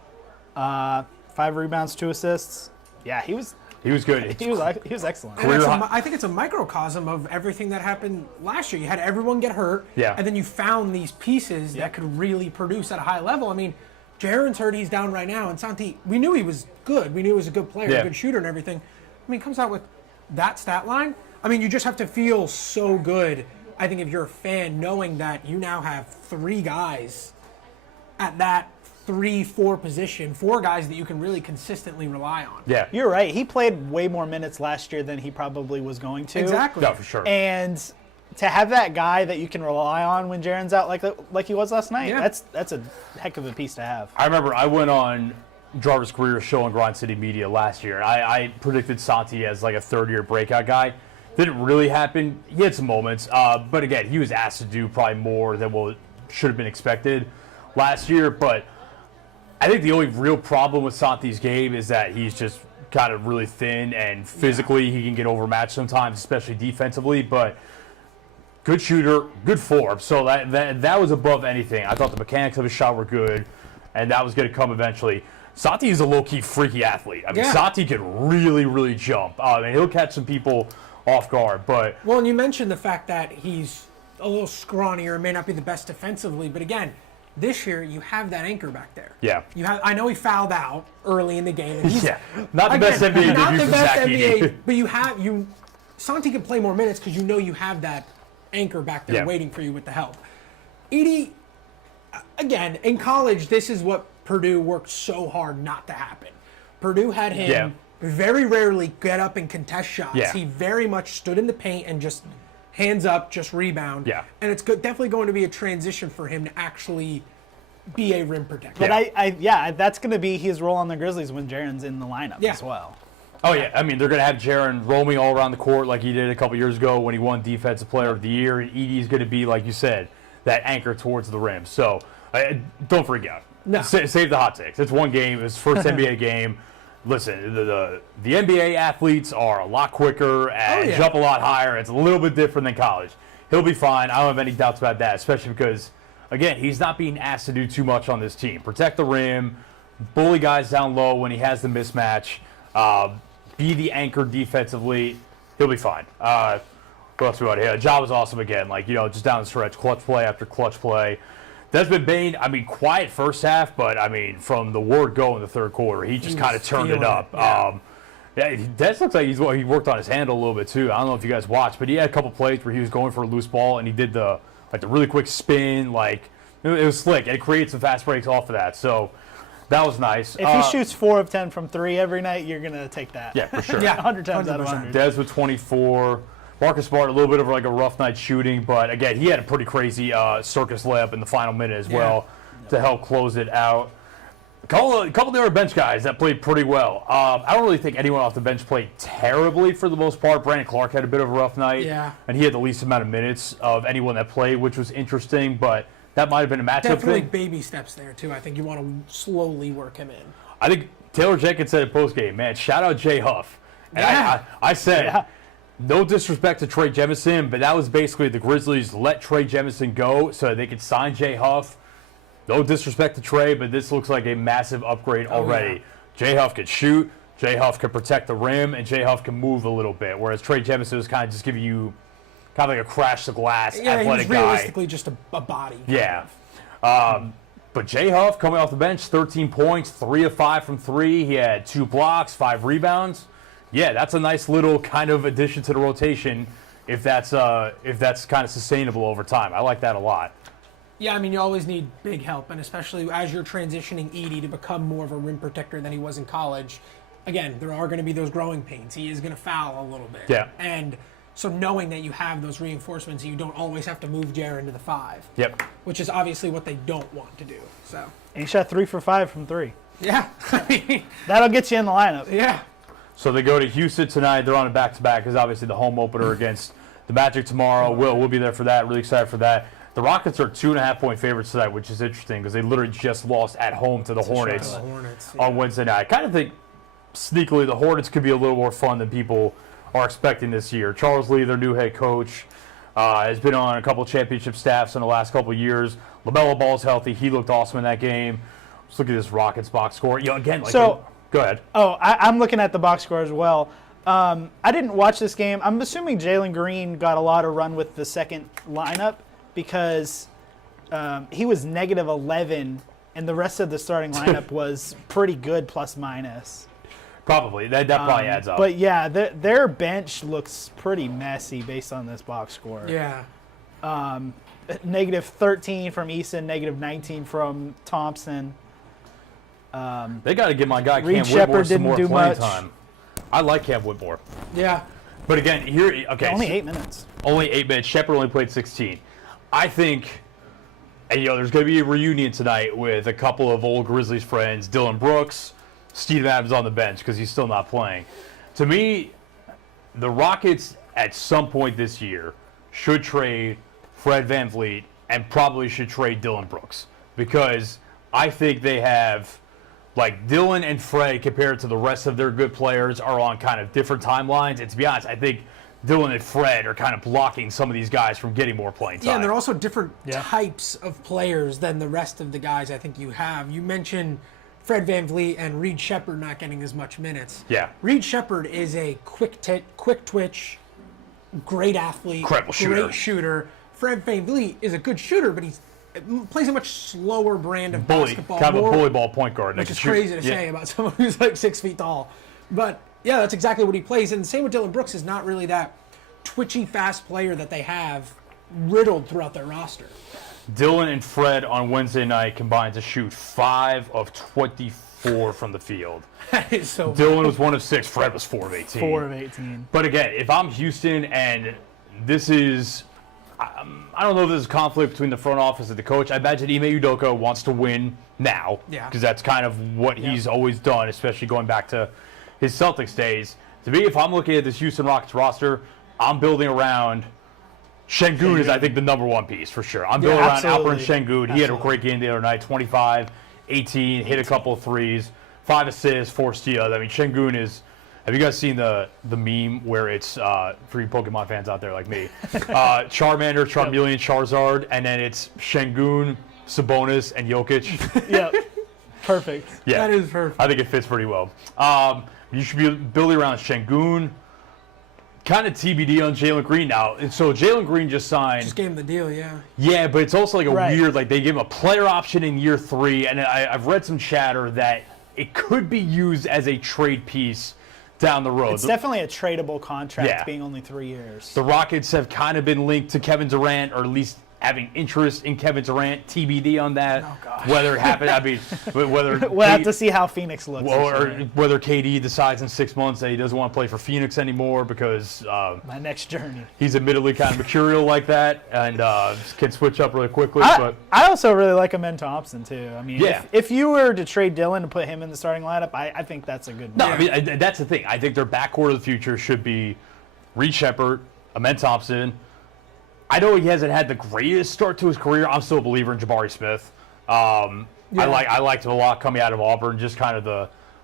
5 rebounds, 2 assists. Yeah, he was good. he was excellent. And I think it's a microcosm of everything that happened last year. You had everyone get hurt, and then you found these pieces that could really produce at a high level. I mean, Jaren's hurt, he's down right now, and Santi, we knew he was good. We knew he was a good player, a good shooter and everything. I mean, he comes out with that stat line. I mean, you just have to feel so good, I think, if you're a fan, knowing that you now have 3 guys at that 3-4 position, 4 guys that you can really consistently rely on. Yeah. You're right. He played way more minutes last year than he probably was going to. Exactly. No, for sure. And to have that guy that you can rely on when Jaren's out like he was last night, that's a heck of a piece to have. I remember I went on Jarvis Greer's show on Grind City Media last year. I predicted Santi as like a third-year breakout guy. Didn't really happen. He had some moments, but again, he was asked to do probably more than what should have been expected last year. But I think the only real problem with Santi's game is that he's just kind of really thin, and physically he can get overmatched sometimes, especially defensively. But good shooter, good form. So that was above anything. I thought the mechanics of his shot were good, and that was going to come eventually. Santi is a low-key freaky athlete. I mean, Santi can really, really jump. And he'll catch some people off guard. But well, and you mentioned the fact that he's a little scrawnier, may not be the best defensively, but again, this year you have that anchor back there. Yeah. You have. I know he fouled out early in the game. And he's, not the best NBA not debut the for best Zach NBA, Edey. but Santi can play more minutes because you have that anchor back there Yeah. waiting for you with the help. Edey, again, in college, this is what Purdue worked so hard not to happen. Purdue had him very rarely get up and contest shots. Yeah. He very much stood in the paint and just hands up, just rebound. Yeah. And it's definitely going to be a transition for him to actually be a rim protector. But that's going to be his role on the Grizzlies when Jaren's in the lineup as well. Oh, yeah. I mean, they're going to have Jaren roaming all around the court like he did a couple years ago when he won Defensive Player of the Year. And Edey's going to be, like you said, that anchor towards the rim. So don't freak out. No. Save the hot takes. It's one game. It's his first NBA game. Listen, the NBA athletes are a lot quicker and jump a lot higher. It's a little bit different than college. He'll be fine. I don't have any doubts about that, especially because, again, he's not being asked to do too much on this team. Protect the rim, bully guys down low when he has the mismatch, be the anchor defensively. He'll be fine. What else we got here? Ja was awesome again. Just down the stretch, clutch play after clutch play. Desmond Bane, I mean, quiet first half, but, I mean, from the word go in the third quarter, he just kind of turned it up. Des looks like he worked on his handle a little bit, too. I don't know if you guys watched, but he had a couple plays where he was going for a loose ball, and he did the really quick spin. It was slick, and it created some fast breaks off of that. So that was nice. If he shoots 4 of 10 from 3 every night, you're going to take that. Yeah, for sure. 100 times out of 100. Des with 24. Marcus Smart, a little bit of a rough night shooting, but again, he had a pretty crazy circus layup in the final minute as well to help close it out. A couple of the other bench guys that played pretty well. I don't really think anyone off the bench played terribly for the most part. Brandon Clark had a bit of a rough night, and he had the least amount of minutes of anyone that played, which was interesting, but that might have been a matchup Definitely thing. baby steps there, too. I think you want to slowly work him in. I think Taylor Jenkins said in postgame, man, shout out Jay Huff. And I said, no disrespect to Trey Jemison, but that was basically the Grizzlies let Trey Jemison go so they could sign Jay Huff. No disrespect to Trey, but this looks like a massive upgrade already. Jay Huff could shoot, Jay Huff could protect the rim, and Jay Huff can move a little bit, whereas Trey Jemison was kind of just giving you kind of like a crash the glass athletic he's realistically just a body. But Jay Huff coming off the bench, 13 points, 3 of 5 from 3. He had 2 blocks, 5 rebounds. Yeah, that's a nice little kind of addition to the rotation if that's kind of sustainable over time. I like that a lot. Yeah, I mean, you always need big help, and especially as you're transitioning Edey to become more of a rim protector than he was in college. Again, there are going to be those growing pains. He is going to foul a little bit. Yeah. And so knowing that you have those reinforcements, you don't always have to move Jaren to the 5. Yep. Which is obviously what they don't want to do. So. And he shot 3 for 5 from 3. Yeah. That'll get you in the lineup. Yeah. So they go to Houston tonight. They're on a back-to-back because obviously the home opener against the Magic tomorrow. We'll be there for that. Really excited for that. The Rockets are 2.5-point favorites tonight, which is interesting because they literally just lost at home to the Hornets on Wednesday night. I kind of think sneakily the Hornets could be a little more fun than people are expecting this year. Charles Lee, their new head coach, has been on a couple championship staffs in the last couple of years. LaMelo Ball's healthy. He looked awesome in that game. Let's look at this Rockets box score. Again, go ahead. Oh, I'm looking at the box score as well. I didn't watch this game. I'm assuming Jalen Green got a lot of run with the second lineup because he was negative 11, and the rest of the starting lineup was pretty good plus minus. Probably. That probably adds up. But, yeah, their bench looks pretty messy based on this box score. Yeah. Negative 13 from Eason, negative 19 from Thompson. They got to give my guy Reed Cam Whitmore Shepherd some more didn't do playing much. time. I like Cam Whitmore. Yeah. But again, Only 8 minutes. Only 8 minutes. Shepherd only played 16. I think, and there's going to be a reunion tonight with a couple of old Grizzlies friends, Dylan Brooks, Steve Adams on the bench because he's still not playing. To me, the Rockets at some point this year, should trade Fred VanVleet and probably should trade Dylan Brooks, because I think they have, like, Dylan and Fred compared to the rest of their good players are on kind of different timelines. And to be honest, I think Dylan and Fred are kind of blocking some of these guys from getting more playing time. Yeah, and they're also different types of players than the rest of the guys I think you have. You mentioned Fred VanVleet and Reed Shepherd not getting as much minutes. Yeah. Reed Shepherd is a quick twitch, great athlete, incredible great shooter. Fred VanVleet is a good shooter, but he plays a much slower brand of basketball. Kind of a bully ball point guard. Which is crazy to say about someone who's like 6 feet tall. But yeah, that's exactly what he plays. And the same with Dylan Brooks, is not really that twitchy, fast player that they have riddled throughout their roster. Dylan and Fred on Wednesday night combined to shoot 5 of 24 from the field. That is so Dylan was 1 of 6. Fred was 4 of 18. 4 of 18. But again, if I'm Houston, and this is, I don't know if there's a conflict between the front office and the coach. I imagine Ime Udoka wants to win now, because that's kind of what he's always done, especially going back to his Celtics days. To me, if I'm looking at this Houston Rockets roster, I'm building around Şengün is, I think, the number one piece for sure. I'm building around Alperen Şengün. He had a great game the other night, 25, 18, hit a couple of threes, 5 assists, 4 steals. I mean, Şengün is. Have you guys seen the meme where it's, for you Pokemon fans out there like me, Charmander, Charmeleon, Charizard, and then it's Şengün, Sabonis, and Jokic? Yep. Perfect. Yeah, That is perfect. I think it fits pretty well. You should be building around Şengün. Kind of TBD on Jalen Green now. And so Jalen Green just signed. Just gave him the deal, yeah. Yeah, but it's also like a Right. weird, like they gave him a player option in year 3, and I've read some chatter that it could be used as a trade piece down the road. It's definitely a tradable contract, Yeah. being only 3 years. The Rockets have kind of been linked to Kevin Durant, or at least having interest in Kevin Durant. TBD on that. Oh, gosh. Whether it happened, I mean, whether We'll have to see how Phoenix looks. Well, this or year. whether KD decides in 6 months that he doesn't want to play for Phoenix anymore because My next journey. he's admittedly kind of mercurial like that and can switch up really quickly. I also really like Amen Thompson, too. I mean, Yeah. if you were to trade Dylan and put him in the starting lineup, I think that's a good No, move. I mean, that's the thing. I think their backcourt of the future should be Reed Shepherd, Amen Thompson. I know he hasn't had the greatest start to his career. I'm still a believer in Jabari Smith. I liked him a lot coming out of Auburn, just kind of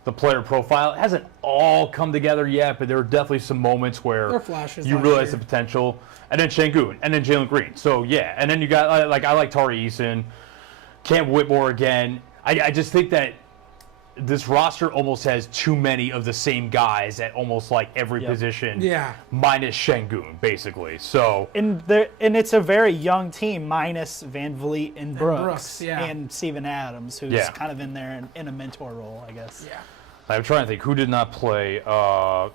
the player profile. It hasn't all come together yet, but there are definitely some moments where There are flashes you last realize year. the potential. And then Şengün, and then Jalen Green. So, yeah. And then you got, I like Tari Eason, Cam Whitmore again. I just think that this roster almost has too many of the same guys at almost like every position. Yeah. Minus Şengün, basically. So And it's a very young team, minus Van Vliet and Brooks, yeah. and Steven Adams, who's Yeah. kind of in there in a mentor role, I guess. Yeah. I'm trying to think who did not play.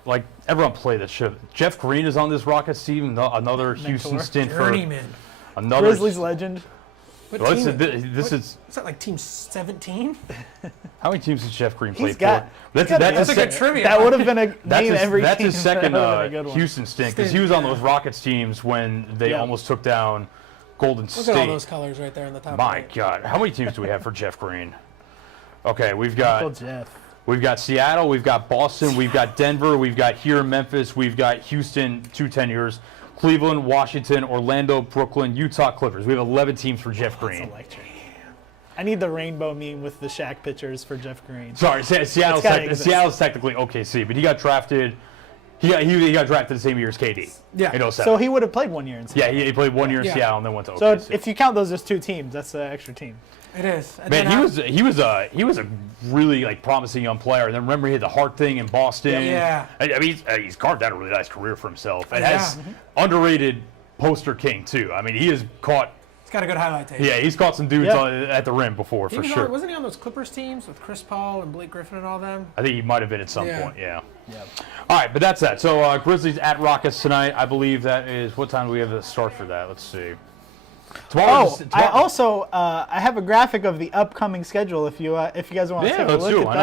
Like everyone played that shift. Jeff Green is on this Rockets team. Another Houston stint for Journeyman. another. Grizzlies legend. What Well, team this is is that, like team 17? how many teams has Jeff Green played He's got. for? That's got- that's That's a a good sec- trivia. That would have been a That's name his, every that's team. his second That would've been a good one. Houston stint because he was on yeah. those Rockets teams when they Yeah. almost took down Golden Look State. at all those colors right there in the top My right. God, how many teams do we have for Jeff Green? Okay, we've Uncle got Jeff. we've got Seattle, we've got Boston, we've got Denver, we've got here in Memphis, we've got Houston, 2 tenures, Cleveland, Washington, Orlando, Brooklyn, Utah, Clippers. We have 11 teams for Jeff That's Green. electric. I need the rainbow meme with the Shaq pictures for Jeff Green. Sorry, Seattle's, gotta exist. Seattle's technically OKC, but he got drafted. He got drafted the same year as KD. Yeah. In 07. So he would have played 1 year in Seattle. yeah, he played 1 year in Yeah. Seattle and then went to So OKC. if you count those as 2 teams, that's an extra team. It is. And Man, then he was a really like promising young player. And then remember he had the heart thing in Boston. Yeah. I mean he's carved out a really nice career for himself and Yeah. has underrated poster king too. I mean he has caught he's got a good highlight tape. he's caught some dudes Yeah. at the rim before for sure. Wasn't he on those Clippers teams with Chris Paul and Blake Griffin and all them? I think he might have been at some Yeah. point. Yeah. All right, but that's that. So Grizzlies at Rockets tonight. I believe that is what time do we have to start for that? Let's see. Oh, I have a graphic of the upcoming schedule if you guys want to Yeah, take a let's look do it. at Why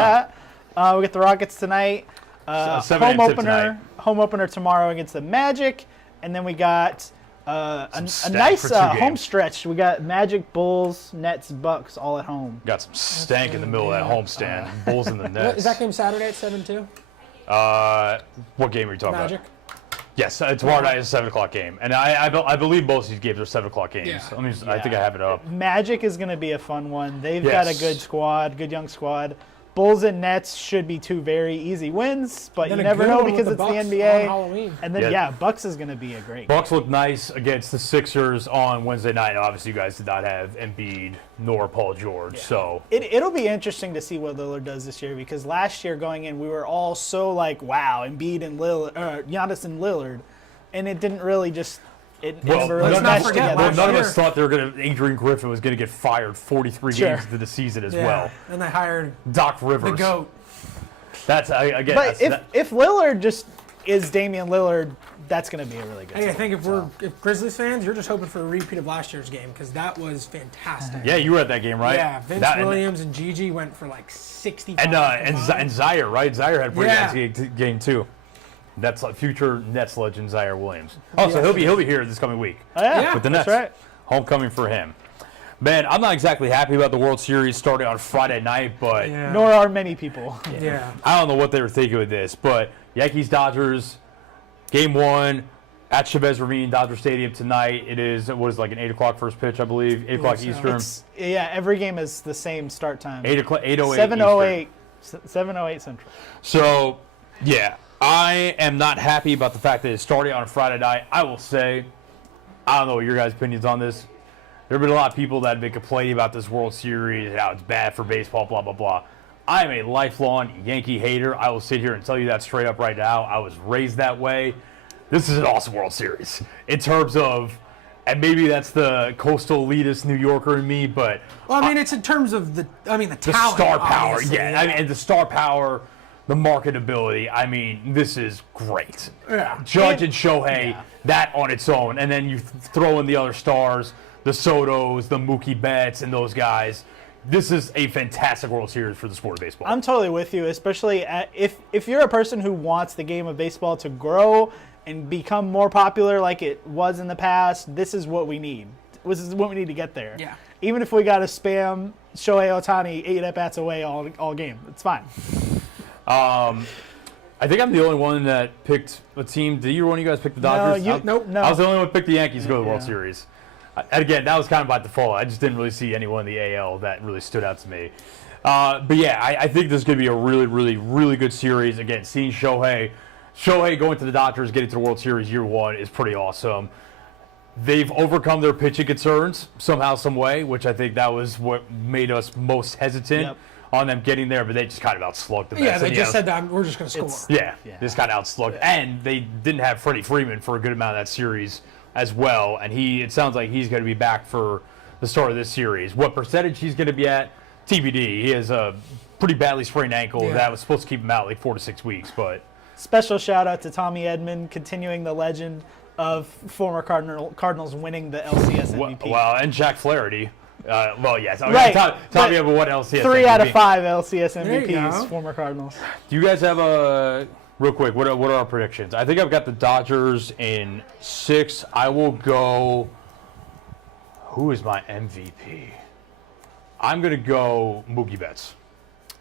that. We get the Rockets tonight. 7 Home a.m. tip opener. tonight. Home opener tomorrow against the Magic, and then we got a stack nice for 2 home games. stretch. We got Magic, Bulls, Nets, Bucks all at home. Got some stank in the middle of that homestand. Bulls in the Nets. Is that game Saturday at 7 too? What game are you talking Magic. about? Yes, tomorrow night is a 7 o'clock game. And I believe most of these games are 7 o'clock games. Yeah. I think I have it up. Magic is going to be a fun one. They've got a good squad, good young squad. Bulls and Nets should be 2 very easy wins, but you never know because it's the NBA. And then, Bucks is going to be a great Bucks look nice against the Sixers on Wednesday night. Obviously, you guys did not have Embiid nor Paul George. So It'll be interesting to see what Lillard does this year because last year going in, we were all so like, wow, Embiid and Giannis and Lillard, and it didn't really just never really matched together. None of us thought Adrian Griffin was going to get fired 43 games into the season as well. And they hired Doc Rivers. the GOAT. That's again. But if Lillard just is Damian Lillard, that's going to be a really good. Hey, I think if Grizzlies fans, you're just hoping for a repeat of last year's game because that was fantastic. Yeah, you were at that game, right? Yeah, Vince Williams and Gigi went for like 65. And Zaire, right? Zaire had a pretty nice game too. That's future Nets legend Zaire Williams. Oh, so he'll be here this coming week. Oh, yeah, with the Nets. That's right. Homecoming for him. Man, I'm not exactly happy about the World Series starting on Friday night, but nor are many people. Yeah. I don't know what they were thinking with this, but Yankees-Dodgers, Game 1 at Chavez Ravine, Dodger Stadium tonight. It is like an 8 o'clock first pitch, I believe, 8 o'clock Eastern. Every game is the same start time. 8:08 7:08 7:08 Central. So, yeah. I am not happy about the fact that it's starting on a Friday night. I will say, I don't know what your guys' opinions on this. There have been a lot of people that have been complaining about this World Series, how it's bad for baseball, blah, blah, blah. I am a lifelong Yankee hater. I will sit here and tell you that straight up right now. I was raised that way. This is an awesome World Series in terms of, and maybe that's the coastal elitist New Yorker in me, but... Well, I mean, it's in terms of the talent. The star power, yeah. I mean, and the star power... The marketability, I mean, this is great. Yeah. Judge and Shohei, that on its own. And then you throw in the other stars, the Sotos, the Mookie Betts, and those guys. This is a fantastic World Series for the sport of baseball. I'm totally with you, especially if you're a person who wants the game of baseball to grow and become more popular like it was in the past, this is what we need. This is what we need to get there. Yeah. Even if we got to spam Shohei Ohtani 8 at-bats away all game, it's fine. I think I'm the only one that picked a team. Did either one of you guys pick the Dodgers? No. I was the only one that picked the Yankees to go to the World Series. And again, that was kind of by default. I just didn't really see anyone in the AL that really stood out to me. But yeah, I think this is going to be a really, really, really good series. Again, seeing Shohei going to the Dodgers, getting to the World Series year 1 is pretty awesome. They've overcome their pitching concerns somehow, some way, which I think that was what made us most hesitant on them getting there, but they just kind of outslugged the Mets. Yeah, they just said that we're just going to score. Just kind of outslugged. And they didn't have Freddie Freeman for a good amount of that series as well, and it sounds like he's going to be back for the start of this series. What percentage he's going to be at, TBD. He has a pretty badly sprained ankle that was supposed to keep him out like 4 to 6 weeks, but... Special shout out to Tommy Edman, continuing the legend of former Cardinals winning the LCS MVP. Well, and Jack Flaherty. Yes. Okay. Right. Tommy, but what LCS 3 MVP? out of 5 LCS MVPs, former Cardinals. Do you guys have real quick, what are our predictions? I think I've got the Dodgers in 6. I will go, who is my MVP? I'm going to go Mookie Betts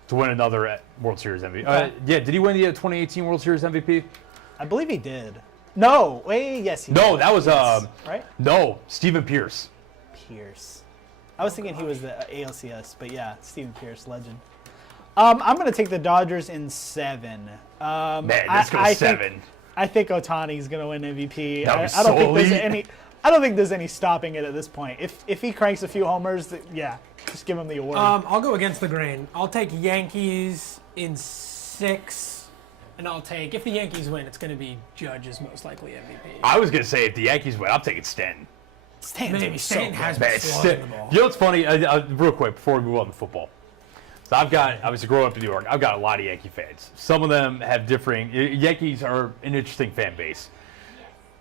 to win another World Series MVP. Did he win the 2018 World Series MVP? I believe he did. No, wait, yes, he did. No, that was, right? No, Stephen Pierce. I was thinking he was the ALCS, but yeah, Stephen Pierce, legend. I'm going to take the Dodgers in 7. Man, let's go 7. I think Ohtani's going to win MVP. I don't think there's any stopping it at this point. If he cranks a few homers, just give him the award. I'll go against the grain. I'll take Yankees in 6, and I'll take, if the Yankees win, it's going to be Judge's most likely MVP. I was going to say if the Yankees win, I'm taking Stanton. Stanton has been slugging the ball. You know what's funny? Real quick, before we move on to football. So I've got, obviously growing up in New York, I've got a lot of Yankee fans. Some of them have differing, Yankees are an interesting fan base.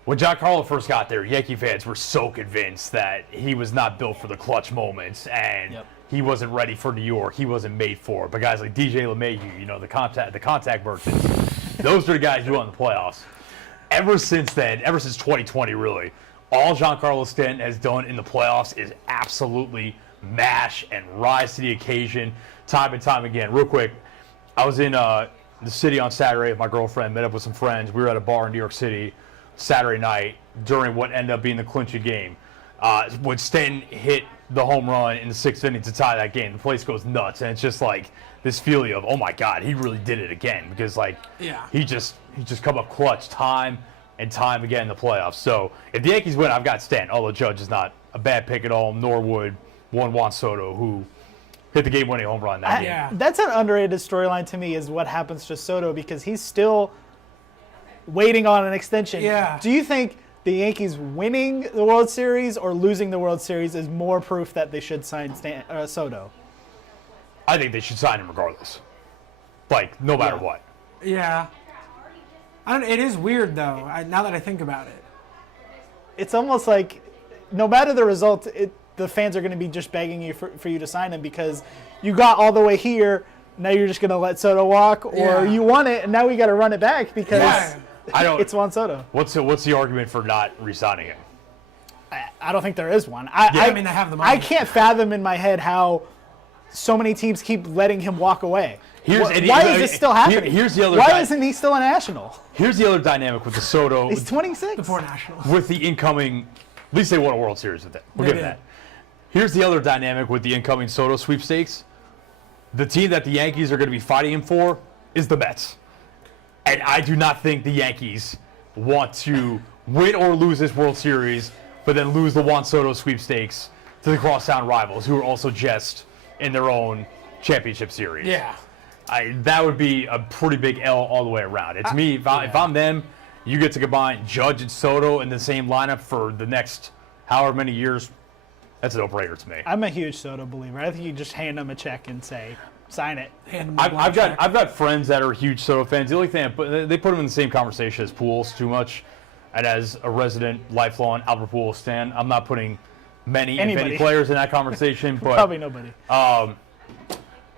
When Giancarlo first got there, Yankee fans were so convinced that he was not built for the clutch moments and he wasn't ready for New York. He wasn't made for it. But guys like DJ LeMahieu, the contact merchants, those are the guys who won the playoffs. Ever since then, ever since 2020 really, all Giancarlo Stanton has done in the playoffs is absolutely mash and rise to the occasion time and time again. Real quick, I was in the city on Saturday with my girlfriend, met up with some friends. We were at a bar in New York City Saturday night during what ended up being the clinching game. When Stanton hit the home run in the 6th inning to tie that game, the place goes nuts, and it's just like this feeling of, oh my God, he really did it again, because like he just come up clutch time and time again in the playoffs. So if the Yankees win, I've got Stanton. Although Judge is not a bad pick at all, nor would Juan Soto, who hit the game-winning home run that game. Yeah. That's an underrated storyline to me, is what happens to Soto, because he's still waiting on an extension. Yeah. Do you think the Yankees winning the World Series or losing the World Series is more proof that they should sign Soto? I think they should sign him regardless. Like, no matter what. Yeah. It is weird, though, now that I think about it. It's almost like no matter the result, the fans are going to be just begging you for you to sign him, because you got all the way here, now you're just going to let Soto walk, or you won it, and now we got to run it back because it's Juan Soto. What's the argument for not re-signing him? I don't think there is one. I mean, they have the money. I can't fathom in my head how so many teams keep letting him walk away. Why is this still happening? Here's the other Why isn't he still a National? Here's the other dynamic with the Soto. He's 26. The poor Nationals. With the incoming, at least they won a World Series with it. We'll give it that. Here's the other dynamic with the incoming Soto sweepstakes. The team that the Yankees are going to be fighting him for is the Mets. And I do not think the Yankees want to win or lose this World Series, but then lose the Juan Soto sweepstakes to the crosstown rivals, who are also just in their own championship series. Yeah. That would be a pretty big L all the way around. It's me. If I'm them, you get to combine Judge and Soto in the same lineup for the next however many years. That's a no-brainer to me. I'm a huge Soto believer. I think you just hand him a check and say, sign it. I've got friends that are huge Soto fans. The only thing, they put him in the same conversation as Pujols too much. And as a resident, lifelong Albert Pujols stan, I'm not putting if any players in that conversation. But probably nobody.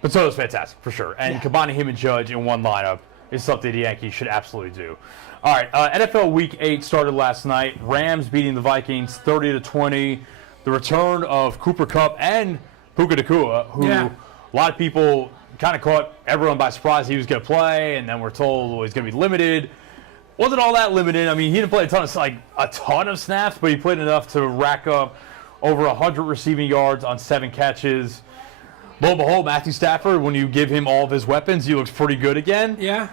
But Soto's fantastic, for sure. And combining him and Judge in one lineup is something the Yankees should absolutely do. All right, NFL Week 8 started last night. Rams beating the Vikings 30-20. The return of Cooper Kupp and Puka Nacua, who a lot of people kind of caught everyone by surprise he was going to play, and then we're told he's going to be limited. Wasn't all that limited. I mean, he didn't play a ton of snaps, but he played enough to rack up over 100 receiving yards on 7 catches. Lo and behold, Matthew Stafford, when you give him all of his weapons, he looks pretty good again. Yeah.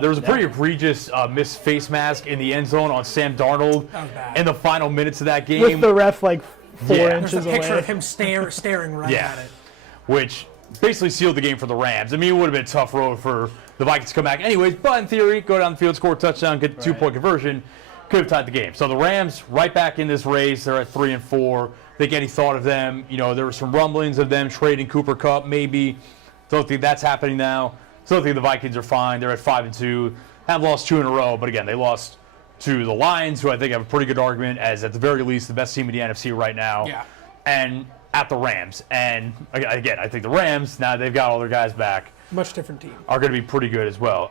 There was a pretty egregious missed face mask in the end zone on Sam Darnold in the final minutes of that game. With the ref 4 There's inches a picture away. of him staring right at it. Which basically sealed the game for the Rams. I mean, it would have been a tough road for the Vikings to come back anyways, but in theory, go down the field, score a touchdown, get the 2-point conversion, could have tied the game. So the Rams right back in this race. They're at 3-4. Think any thought of them? You know, there were some rumblings of them trading Cooper Kupp, maybe. Don't think that's happening now. Still think the Vikings are fine. They're at 5-2. Have lost 2 in a row, but again, they lost to the Lions, who I think have a pretty good argument as, at the very least, the best team in the NFC right now. Yeah. And at the Rams. And again, I think the Rams, now they've got all their guys back, Much different team. are going to be pretty good as well.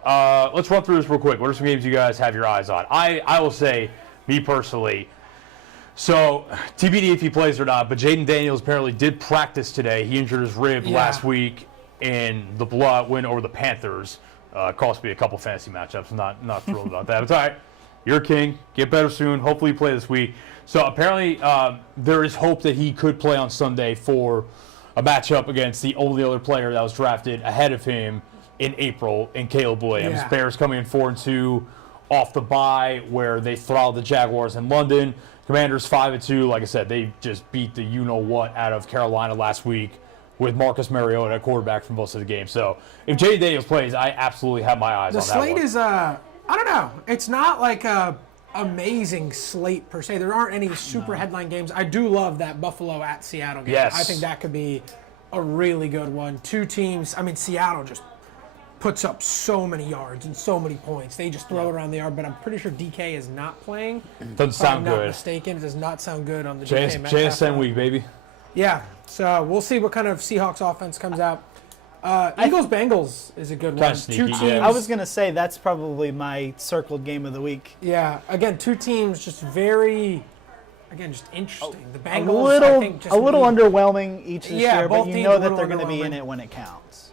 Let's run through this real quick. What are some games you guys have your eyes on? I will say, me personally, so TBD if he plays or not, but Jaden Daniels apparently did practice today. He injured his rib last week in the blowout win over the Panthers. Cost me a couple fantasy matchups. Not thrilled about that. But it's all right. You're a king. Get better soon. Hopefully you play this week. So apparently there is hope that he could play on Sunday for a matchup against the only other player that was drafted ahead of him in April, in Caleb Williams. Yeah. Bears coming in 4-2 off the bye where they throttled the Jaguars in London. Commanders 5-2. Like I said, they just beat the you-know-what out of Carolina last week with Marcus Mariota at quarterback for most of the game. So if Jaden Daniels plays, I absolutely have my eyes on that one. The slate is, I don't know. It's not like a amazing slate per se. There aren't any super headline games. I do love that Buffalo at Seattle game. Yes. I think that could be a really good one. 2 teams. I mean, Seattle just puts up so many yards and so many points. They just throw it around the yard, but I'm pretty sure DK is not playing. Doesn't sound if I'm not good. mistaken. It does not sound good on the DK Metcalf JSN front. week, baby. Yeah, so we'll see what kind of Seahawks offense comes out. Eagles-Bengals is a good one. sneaky, 2 teams. yeah. I was going to say that's probably my circled game of the week. Yeah, again, 2 teams just very, just interesting. The Bengals, I think, just a little need- underwhelming each this year, both but you teams know a that little they're going to be in underwhelming. it when it counts.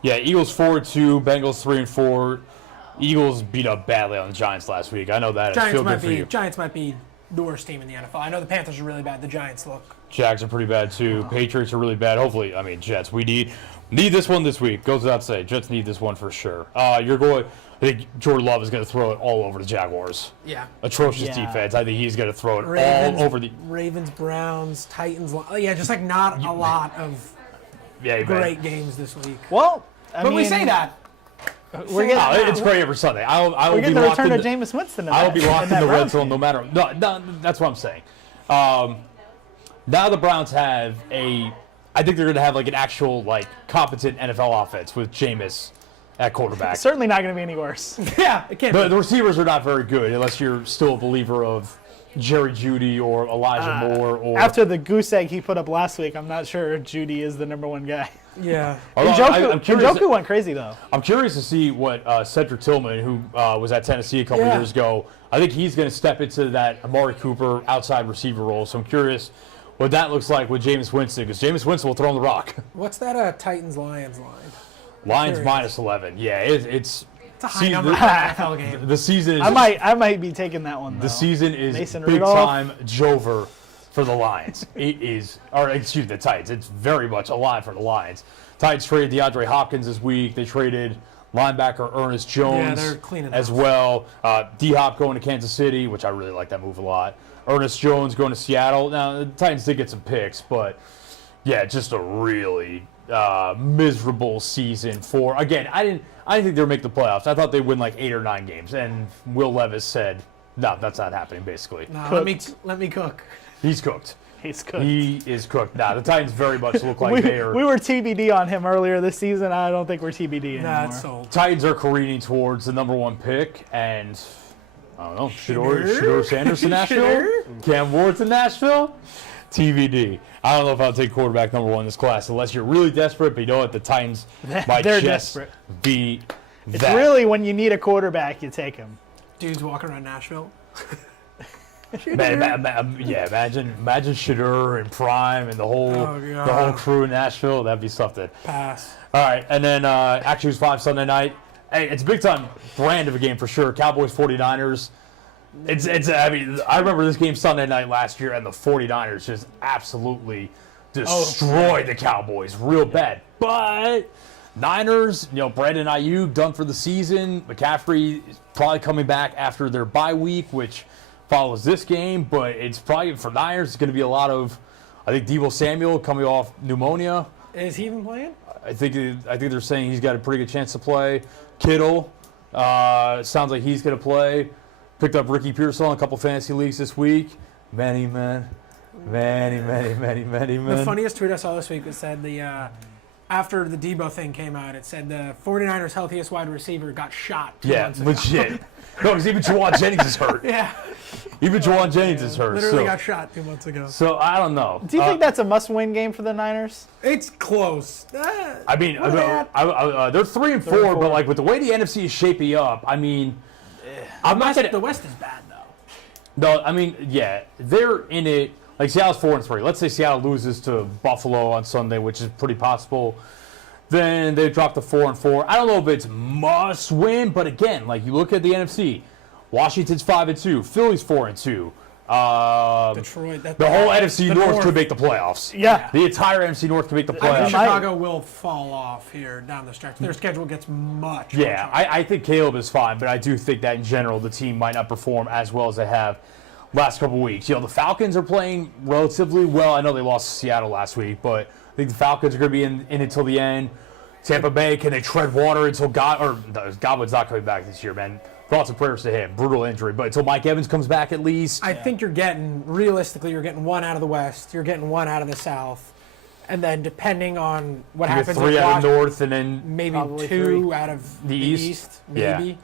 Yeah, Eagles 4-2, Bengals 3-4. Eagles beat up badly on the Giants last week. I know that. I feel good for you. Giants might be the worst team in the NFL. I know the Panthers are really bad. The Giants look. Jags are pretty bad too. Patriots are really bad. Hopefully, Jets. We need this one this week. Goes without saying. Jets need this one for sure. I think Jordan Love is going to throw it all over the Jaguars. Yeah. Atrocious defense. I think he's going to throw it all over the Ravens, Browns, Titans. Yeah, just like not a lot of great games this week. Well, but we say that. We're getting, it's great every Sunday. I will we're be getting the locked return in of Jameis Winston. I will be locked in the red zone no matter. No, that's what I'm saying. Now the Browns have I think they're going to have like an actual like competent NFL offense with Jameis at quarterback. Certainly not going to be any worse. Yeah, it can't. The receivers are not very good unless you're still a believer of Jerry Jeudy or Elijah Moore. Or after the goose egg he put up last week, I'm not sure Jeudy is the number one guy. Yeah. Njoku went crazy though. I'm curious to see what Cedric Tillman, who was at Tennessee a couple years ago, I think he's going to step into that Amari Cooper outside receiver role. So I'm curious what that looks like with Jameis Winston, because Jameis Winston will throw on the rock. What's that Titans-Lions line? Lions minus 11. Yeah, it's a high number for an NFL game. The season is. I might be taking that one though. The season is Mason big Rudolph. time Jover for the Lions. The Titans. It's very much alive for the Lions. Titans traded DeAndre Hopkins this week. They traded linebacker Ernest Jones they're cleaning as house. well. D-Hop going to Kansas City, which I really like that move a lot. Ernest Jones going to Seattle. Now, the Titans did get some picks, but yeah, just a really miserable season for, again, I didn't think they would make the playoffs. I thought they'd win like 8 or 9 games, and Will Levis said, no, that's not happening, basically. No, let me cook. He's cooked. He's cooked. He is cooked. Nah, the Titans very much look like they are. We were TBD on him earlier this season. I don't think we're TBD anymore. Nah, it's sold. Titans are careening towards the number 1 pick, and I don't know, Shedeur Sanders to Nashville? Cam Ward to Nashville? TBD. I don't know if I'll take quarterback number 1 in this class unless you're really desperate, but you know what? The Titans might They're just desperate. be It's that. really when you need a quarterback, you take him. Dudes walking around Nashville. Imagine Shedeur and Prime and the whole crew in Nashville. That'd be something. Pass. All right, and then Action 5 Sunday night. Hey, it's a big time brand of a game for sure. Cowboys 49ers. I remember this game Sunday night last year, and the 49ers just absolutely destroyed the Cowboys real bad. But Niners, Brandon Ayuk done for the season. McCaffrey is probably coming back after their bye week, which follows this game. But it's probably for Niners. It's going to be a lot of, I think, Deebo Samuel coming off pneumonia. Is he even playing? I think they're saying he's got a pretty good chance to play. Kittle sounds like he's going to play. Picked up Ricky Pearsall in a couple fantasy leagues this week. Many. The funniest tweet I saw this week was said after the Debo thing came out, it said the 49ers' healthiest wide receiver got shot 2 months ago. Legit. No, because even Jawan Jennings is hurt. Yeah. Even Jawan Jennings is hurt. Literally got shot 2 months ago. So I don't know. Do you think that's a must-win game for the Niners? It's close. I mean, they're 3-4, but like with the way the NFC is shaping up, I mean, The West is bad though. No, I mean, yeah, they're in it. Like Seattle's 4-3. Let's say Seattle loses to Buffalo on Sunday, which is pretty possible. Then they drop to 4-4. I don't know if it's must win, but again, like you look at the NFC, Washington's 5-2, Philly's 4-2. Detroit. The whole NFC North could make the playoffs. Yeah. The entire NFC North could make the I playoffs. think Chicago will fall off here down the stretch. Their schedule gets much. Yeah, I think Caleb is fine, but I do think that in general the team might not perform as well as they have last couple weeks. The Falcons are playing relatively well. I know they lost to Seattle last week, but I think the Falcons are going to be in until the end. Tampa Bay, can they tread water until Godwin's not coming back this year, man. Thoughts and prayers to him. Brutal injury, but until Mike Evans comes back at least. I think you're getting 1 out of the West. You're getting 1 out of the South. And then depending on what you happens get 3 with out of the North and then maybe probably 2 3. out of the East. Maybe. Yeah.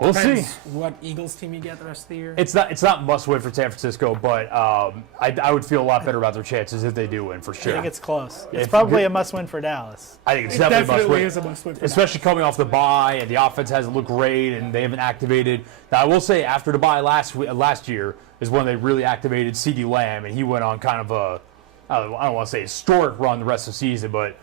We'll Depends see. what Eagles team you get the rest of the year. It's not must win for San Francisco, but I would feel a lot better about their chances if they do win for sure. I think it's close. It's If probably you- a must-win for Dallas. I think it's definitely a is a must-win. For especially coming off the bye, and the offense hasn't looked great, and they haven't activated. Now, I will say, after the bye last year is when they really activated CeeDee Lamb, and he went on kind of I don't want to say historic run the rest of the season, but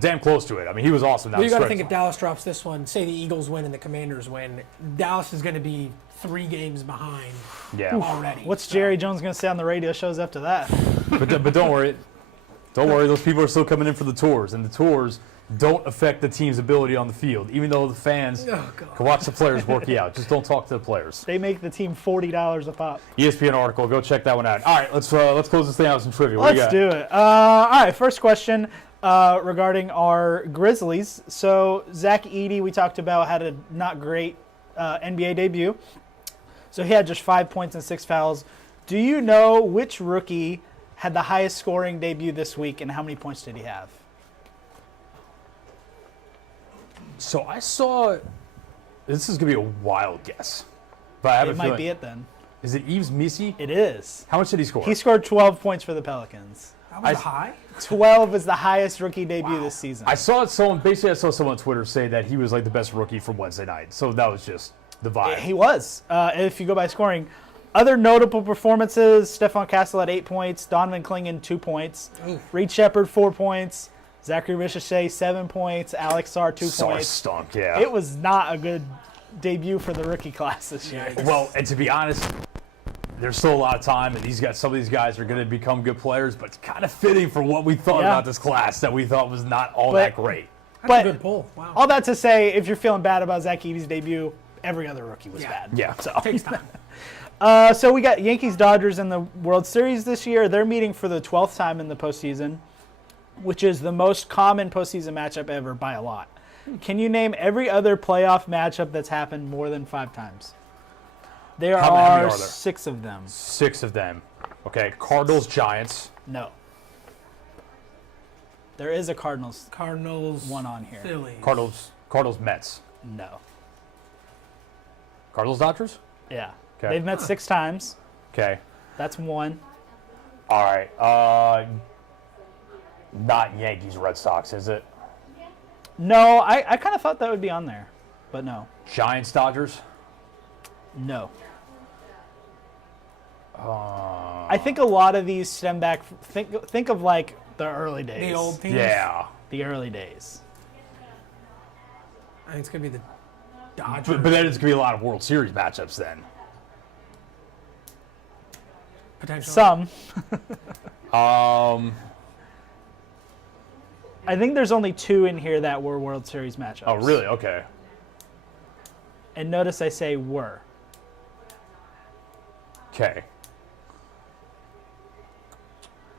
damn close to it. I mean, he was awesome. Well, you got to think if Dallas drops this one, say the Eagles win and the Commanders win, Dallas is going to be 3 games behind already. What's Jerry Jones going to say on the radio shows after that? But don't worry. Don't worry. Those people are still coming in for the tours, and the tours don't affect the team's ability on the field, even though the fans can watch the players work you out. Just don't talk to the players. They make the team $40 a pop. ESPN article. Go check that one out. All right, let's close this thing out with some trivia. Let's do it. All right, first question regarding our Grizzlies. So Zach Edey, we talked about, had a not great NBA debut. So he had just 5 points and 6 fouls. Do you know which rookie had the highest scoring debut this week, and how many points did he have? So I saw. This is gonna be a wild guess, but I have a It might feeling. be it then. Is it Yves Missy? It is. How much did he score? He scored 12 points for the Pelicans. That was high? 12 is the highest rookie debut this season. I saw someone on Twitter say that he was like the best rookie from Wednesday night. So that was just the vibe. He was. If you go by scoring. Other notable performances, Stephon Castle had 8 points, Donovan Clingan 2 points, Reed Shepard 4 points, Zachary Ricochet 7 points, Alex Sarr 2 Sarr points. stunk, yeah. It was not a good debut for the rookie class this year. Well, and to be honest, there's still a lot of time, and some of these guys are going to become good players, but it's kind of fitting for what we thought about this class that we thought was not all that great. That's a good pull. Wow. All that to say, if you're feeling bad about Zach Edey's debut, every other rookie was bad. Yeah. So. Takes time. So we got Yankees-Dodgers in the World Series this year. They're meeting for the 12th time in the postseason, which is the most common postseason matchup ever by a lot. Can you name every other playoff matchup that's happened more than 5 times? There How many are are there? 6 of them. 6 of them. Okay, Cardinals, Giants. No. There is a Cardinals one on here. Phillies. Cardinals, Mets. No. Cardinals, Dodgers? Yeah. Okay. They've met 6 times. Okay. That's 1. All right. Not Yankees, Red Sox, is it? No, I kind of thought that would be on there, but no. Giants, Dodgers? No. I think a lot of these stem back. Think of like the early days. The old teams? Yeah. The early days. I think it's going to be the Dodgers. But then it's going to be a lot of World Series matchups then. Potentially. Some. Um, I think there's only 2 in here that were World Series matchups. oh, really? Okay. And notice I say were. Okay.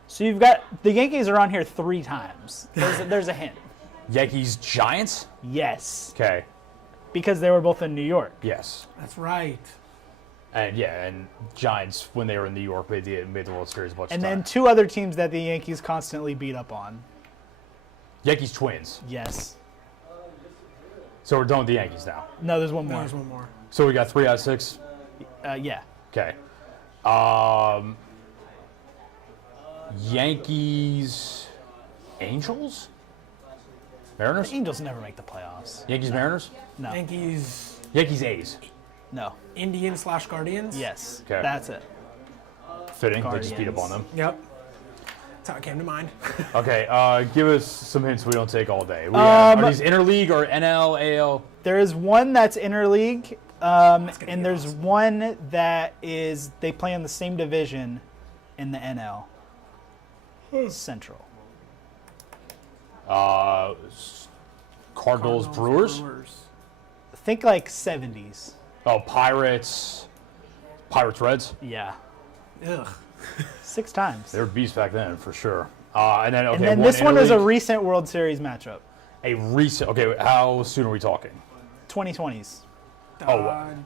So you've got the Yankees are on here 3 times. There's a hint. Yankees, Giants? Yes, Okay. because they were both in New York. Yes. That's right. And Giants, when they were in New York, made the World Series a bunch And of then times. 2 other teams that the Yankees constantly beat up on. Yankees, Twins. Yes. So we're done with the Yankees now. No, there's one more. There's one more. So we got 3 out of 6. Yeah. Okay. Yankees, Angels? Mariners? The Angels never make the playoffs. Yankees, Mariners? No. Yankees, Yankees, A's. No. Indians/Guardians? Yes. Okay. That's it. Fitting. They just beat up on them. Yep. That's how it came to mind. Okay. Give us some hints we don't take all day. Are these interleague or NL, AL? There is one that's interleague, and there's one that is they play in the same division in the NL. Central. Cardinals, Brewers? Think like 70s. Oh, Pirates, Reds? Yeah. Ugh. 6 times. They were beasts back then, for sure. And then, okay, And then this one is a interleague. recent World Series matchup. A recent. Okay, how soon are we talking? 2020s. No.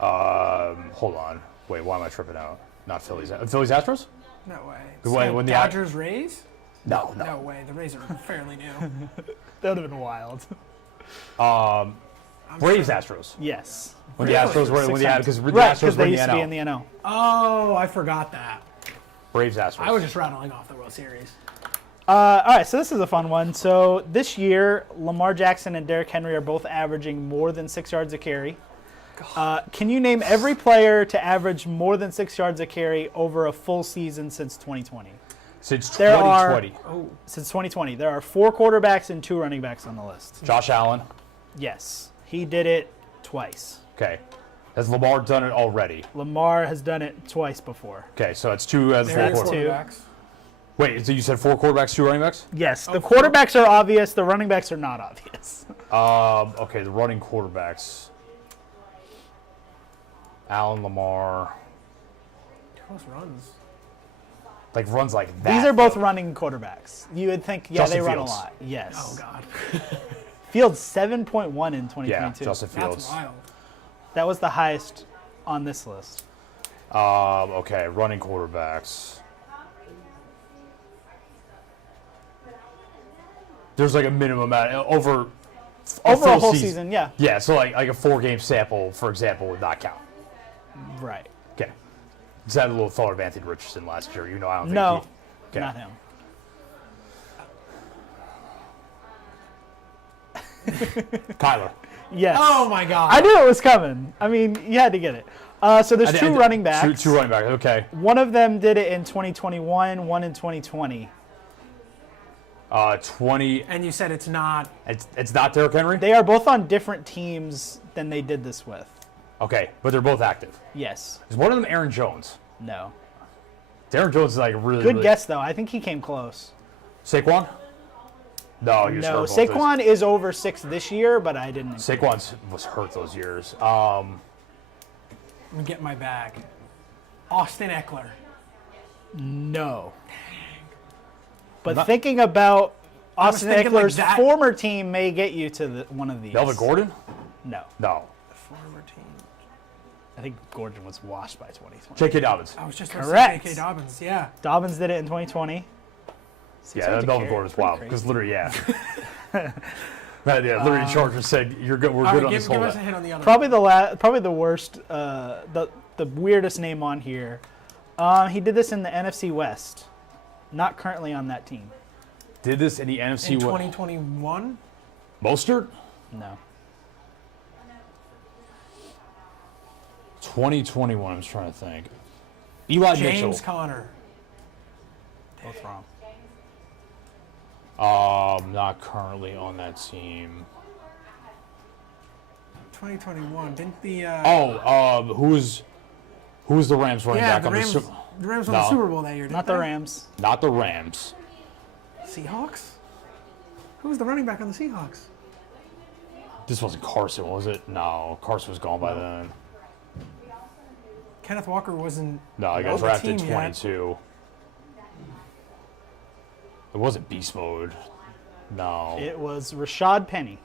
Hold on. Wait, why am I tripping out? Not Phillies. Phillies, Astros? No way. When the- Dodgers Rays? No. No way. The Rays are fairly new. That would have been wild. Braves, Astros. Yes. When the Astros were because the Right, Astros because were they in used the to be in NL. the NL. Oh, I forgot that. Braves, Astros. I was just rattling off the World Series. All right, so this is a fun one. So this year, Lamar Jackson and Derrick Henry are both averaging more than 6 yards a carry. Can you name every player to average more than 6 yards a carry over a full season since 2020? Since There are 2020. since 2020. There are 4 quarterbacks and 2 running backs on the list. Josh Allen. Yes, he did it twice. Okay. Has Lamar done it already? Lamar has done it twice before. Okay, so it's 2 as 4 There's That's quarterbacks. 2. Wait, so you said 4 quarterbacks, 2 running backs? Yes, the quarterbacks are obvious. The running backs are not obvious. Okay, the running quarterbacks. Allen, Lamar. Close runs. Like runs like that. These are both running quarterbacks. You would think, yeah, Justin they run Fields. a lot. Yes. Oh God. Fields 7.1 in 2022. Yeah, Justin Fields. That's wild. That was the highest on this list. Okay, running quarterbacks. There's like a minimum amount over Over a full whole season, yeah. Yeah, so like a 4-game sample, for example, would not count. Right. Okay. Just had a little thought of Anthony Richardson last year. I don't think No, he, okay. not him. Kyler. Yes. Oh my God. I knew it was coming. I mean, you had to get it. So there's 2 running backs. Two running backs, okay. One of them did it in 2021, one in 2020. 20. And you said it's not. It's not Derrick Henry? They are both on different teams than they did this with. Okay, but they're both active. Yes. Is one of them Aaron Jones? No. Aaron Jones is like really Good really... guess, though. I think he came close. Saquon? No, he was No, hurt both Saquon is over 6 this year, but I didn't. Saquon was hurt those years. Let me get my bag. Austin Eckler. No. But thinking about was Austin thinking like Eckler's that. former team may get you to one of these. Melvin Gordon? No. No. Former team. I think Gordon was washed by 2020. J.K. Dobbins. I was just going to Correct. say J.K. Dobbins. Yeah. Dobbins did it in 2020. Yeah, Melvin Gordon Gordon was wild. Because literally, yeah. Literally, Chargers said, "You're good. We're All good right, on this give whole." us a hit on the other. Probably the worst, the weirdest name on here. He did this in the NFC West. Not currently on that team. Did this in the NFC in West? 2021. Mostert? No. 2021. I'm just trying to think. Eli James Mitchell. Conner. Both wrong. Not currently on that team. 2021. Didn't the Who's the Rams running yeah back the on Rams the Super? the Rams won the No. Super Bowl that year. Not the Rams. Not the Rams. Seahawks. Who was the running back on the Seahawks? This wasn't Carson, was it? No, Carson was gone by then. Kenneth Walker wasn't. No, he got on the drafted in team yet. 22. It wasn't Beast Mode. No. It was Rashad Penny.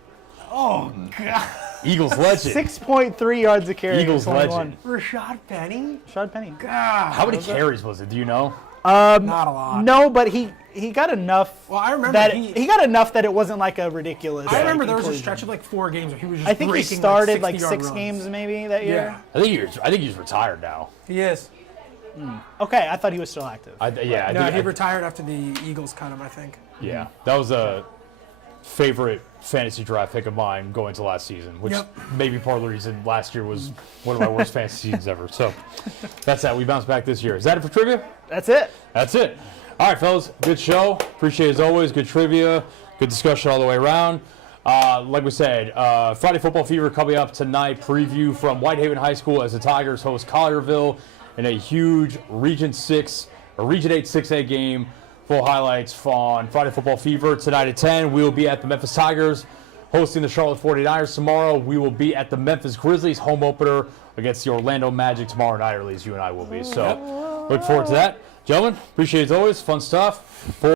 Oh God. Eagles legend. 6.3 yards a carry. in Eagles 21. legend. Rashad Penny. Rashad Penny. God. How many carries was it? Do you know? Not a lot. No, but he got enough. Well, I remember that he got enough that it wasn't like a ridiculous. I remember like, there was a inclusion. stretch of like 4 games where he was just I think he breaking, started like 60-yard 6 runs. games maybe that year. Yeah, I think he's retired now. he is. Okay, I thought he was still active. I No, think, he retired after the Eagles cut him, I think. yeah, that was a favorite fantasy draft pick of mine going to last season, which Yep. may be part of the reason last year was one of my worst fantasy seasons ever. So that's that. We bounced back this year. Is that it for trivia? That's it. That's it. All right, fellas. Good show. Appreciate it as always. Good trivia. Good discussion all the way around. Like we said, Friday Football Fever coming up tonight. Preview from Whitehaven High School as the Tigers host Collierville in a huge Region 8 6A game. Full highlights on Friday Football Fever tonight at 10. We will be at the Memphis Tigers hosting the Charlotte 49ers tomorrow. We will be at the Memphis Grizzlies home opener against the Orlando Magic tomorrow night, or at least you and I will be. So look forward to that. Gentlemen, appreciate it as always. Fun stuff.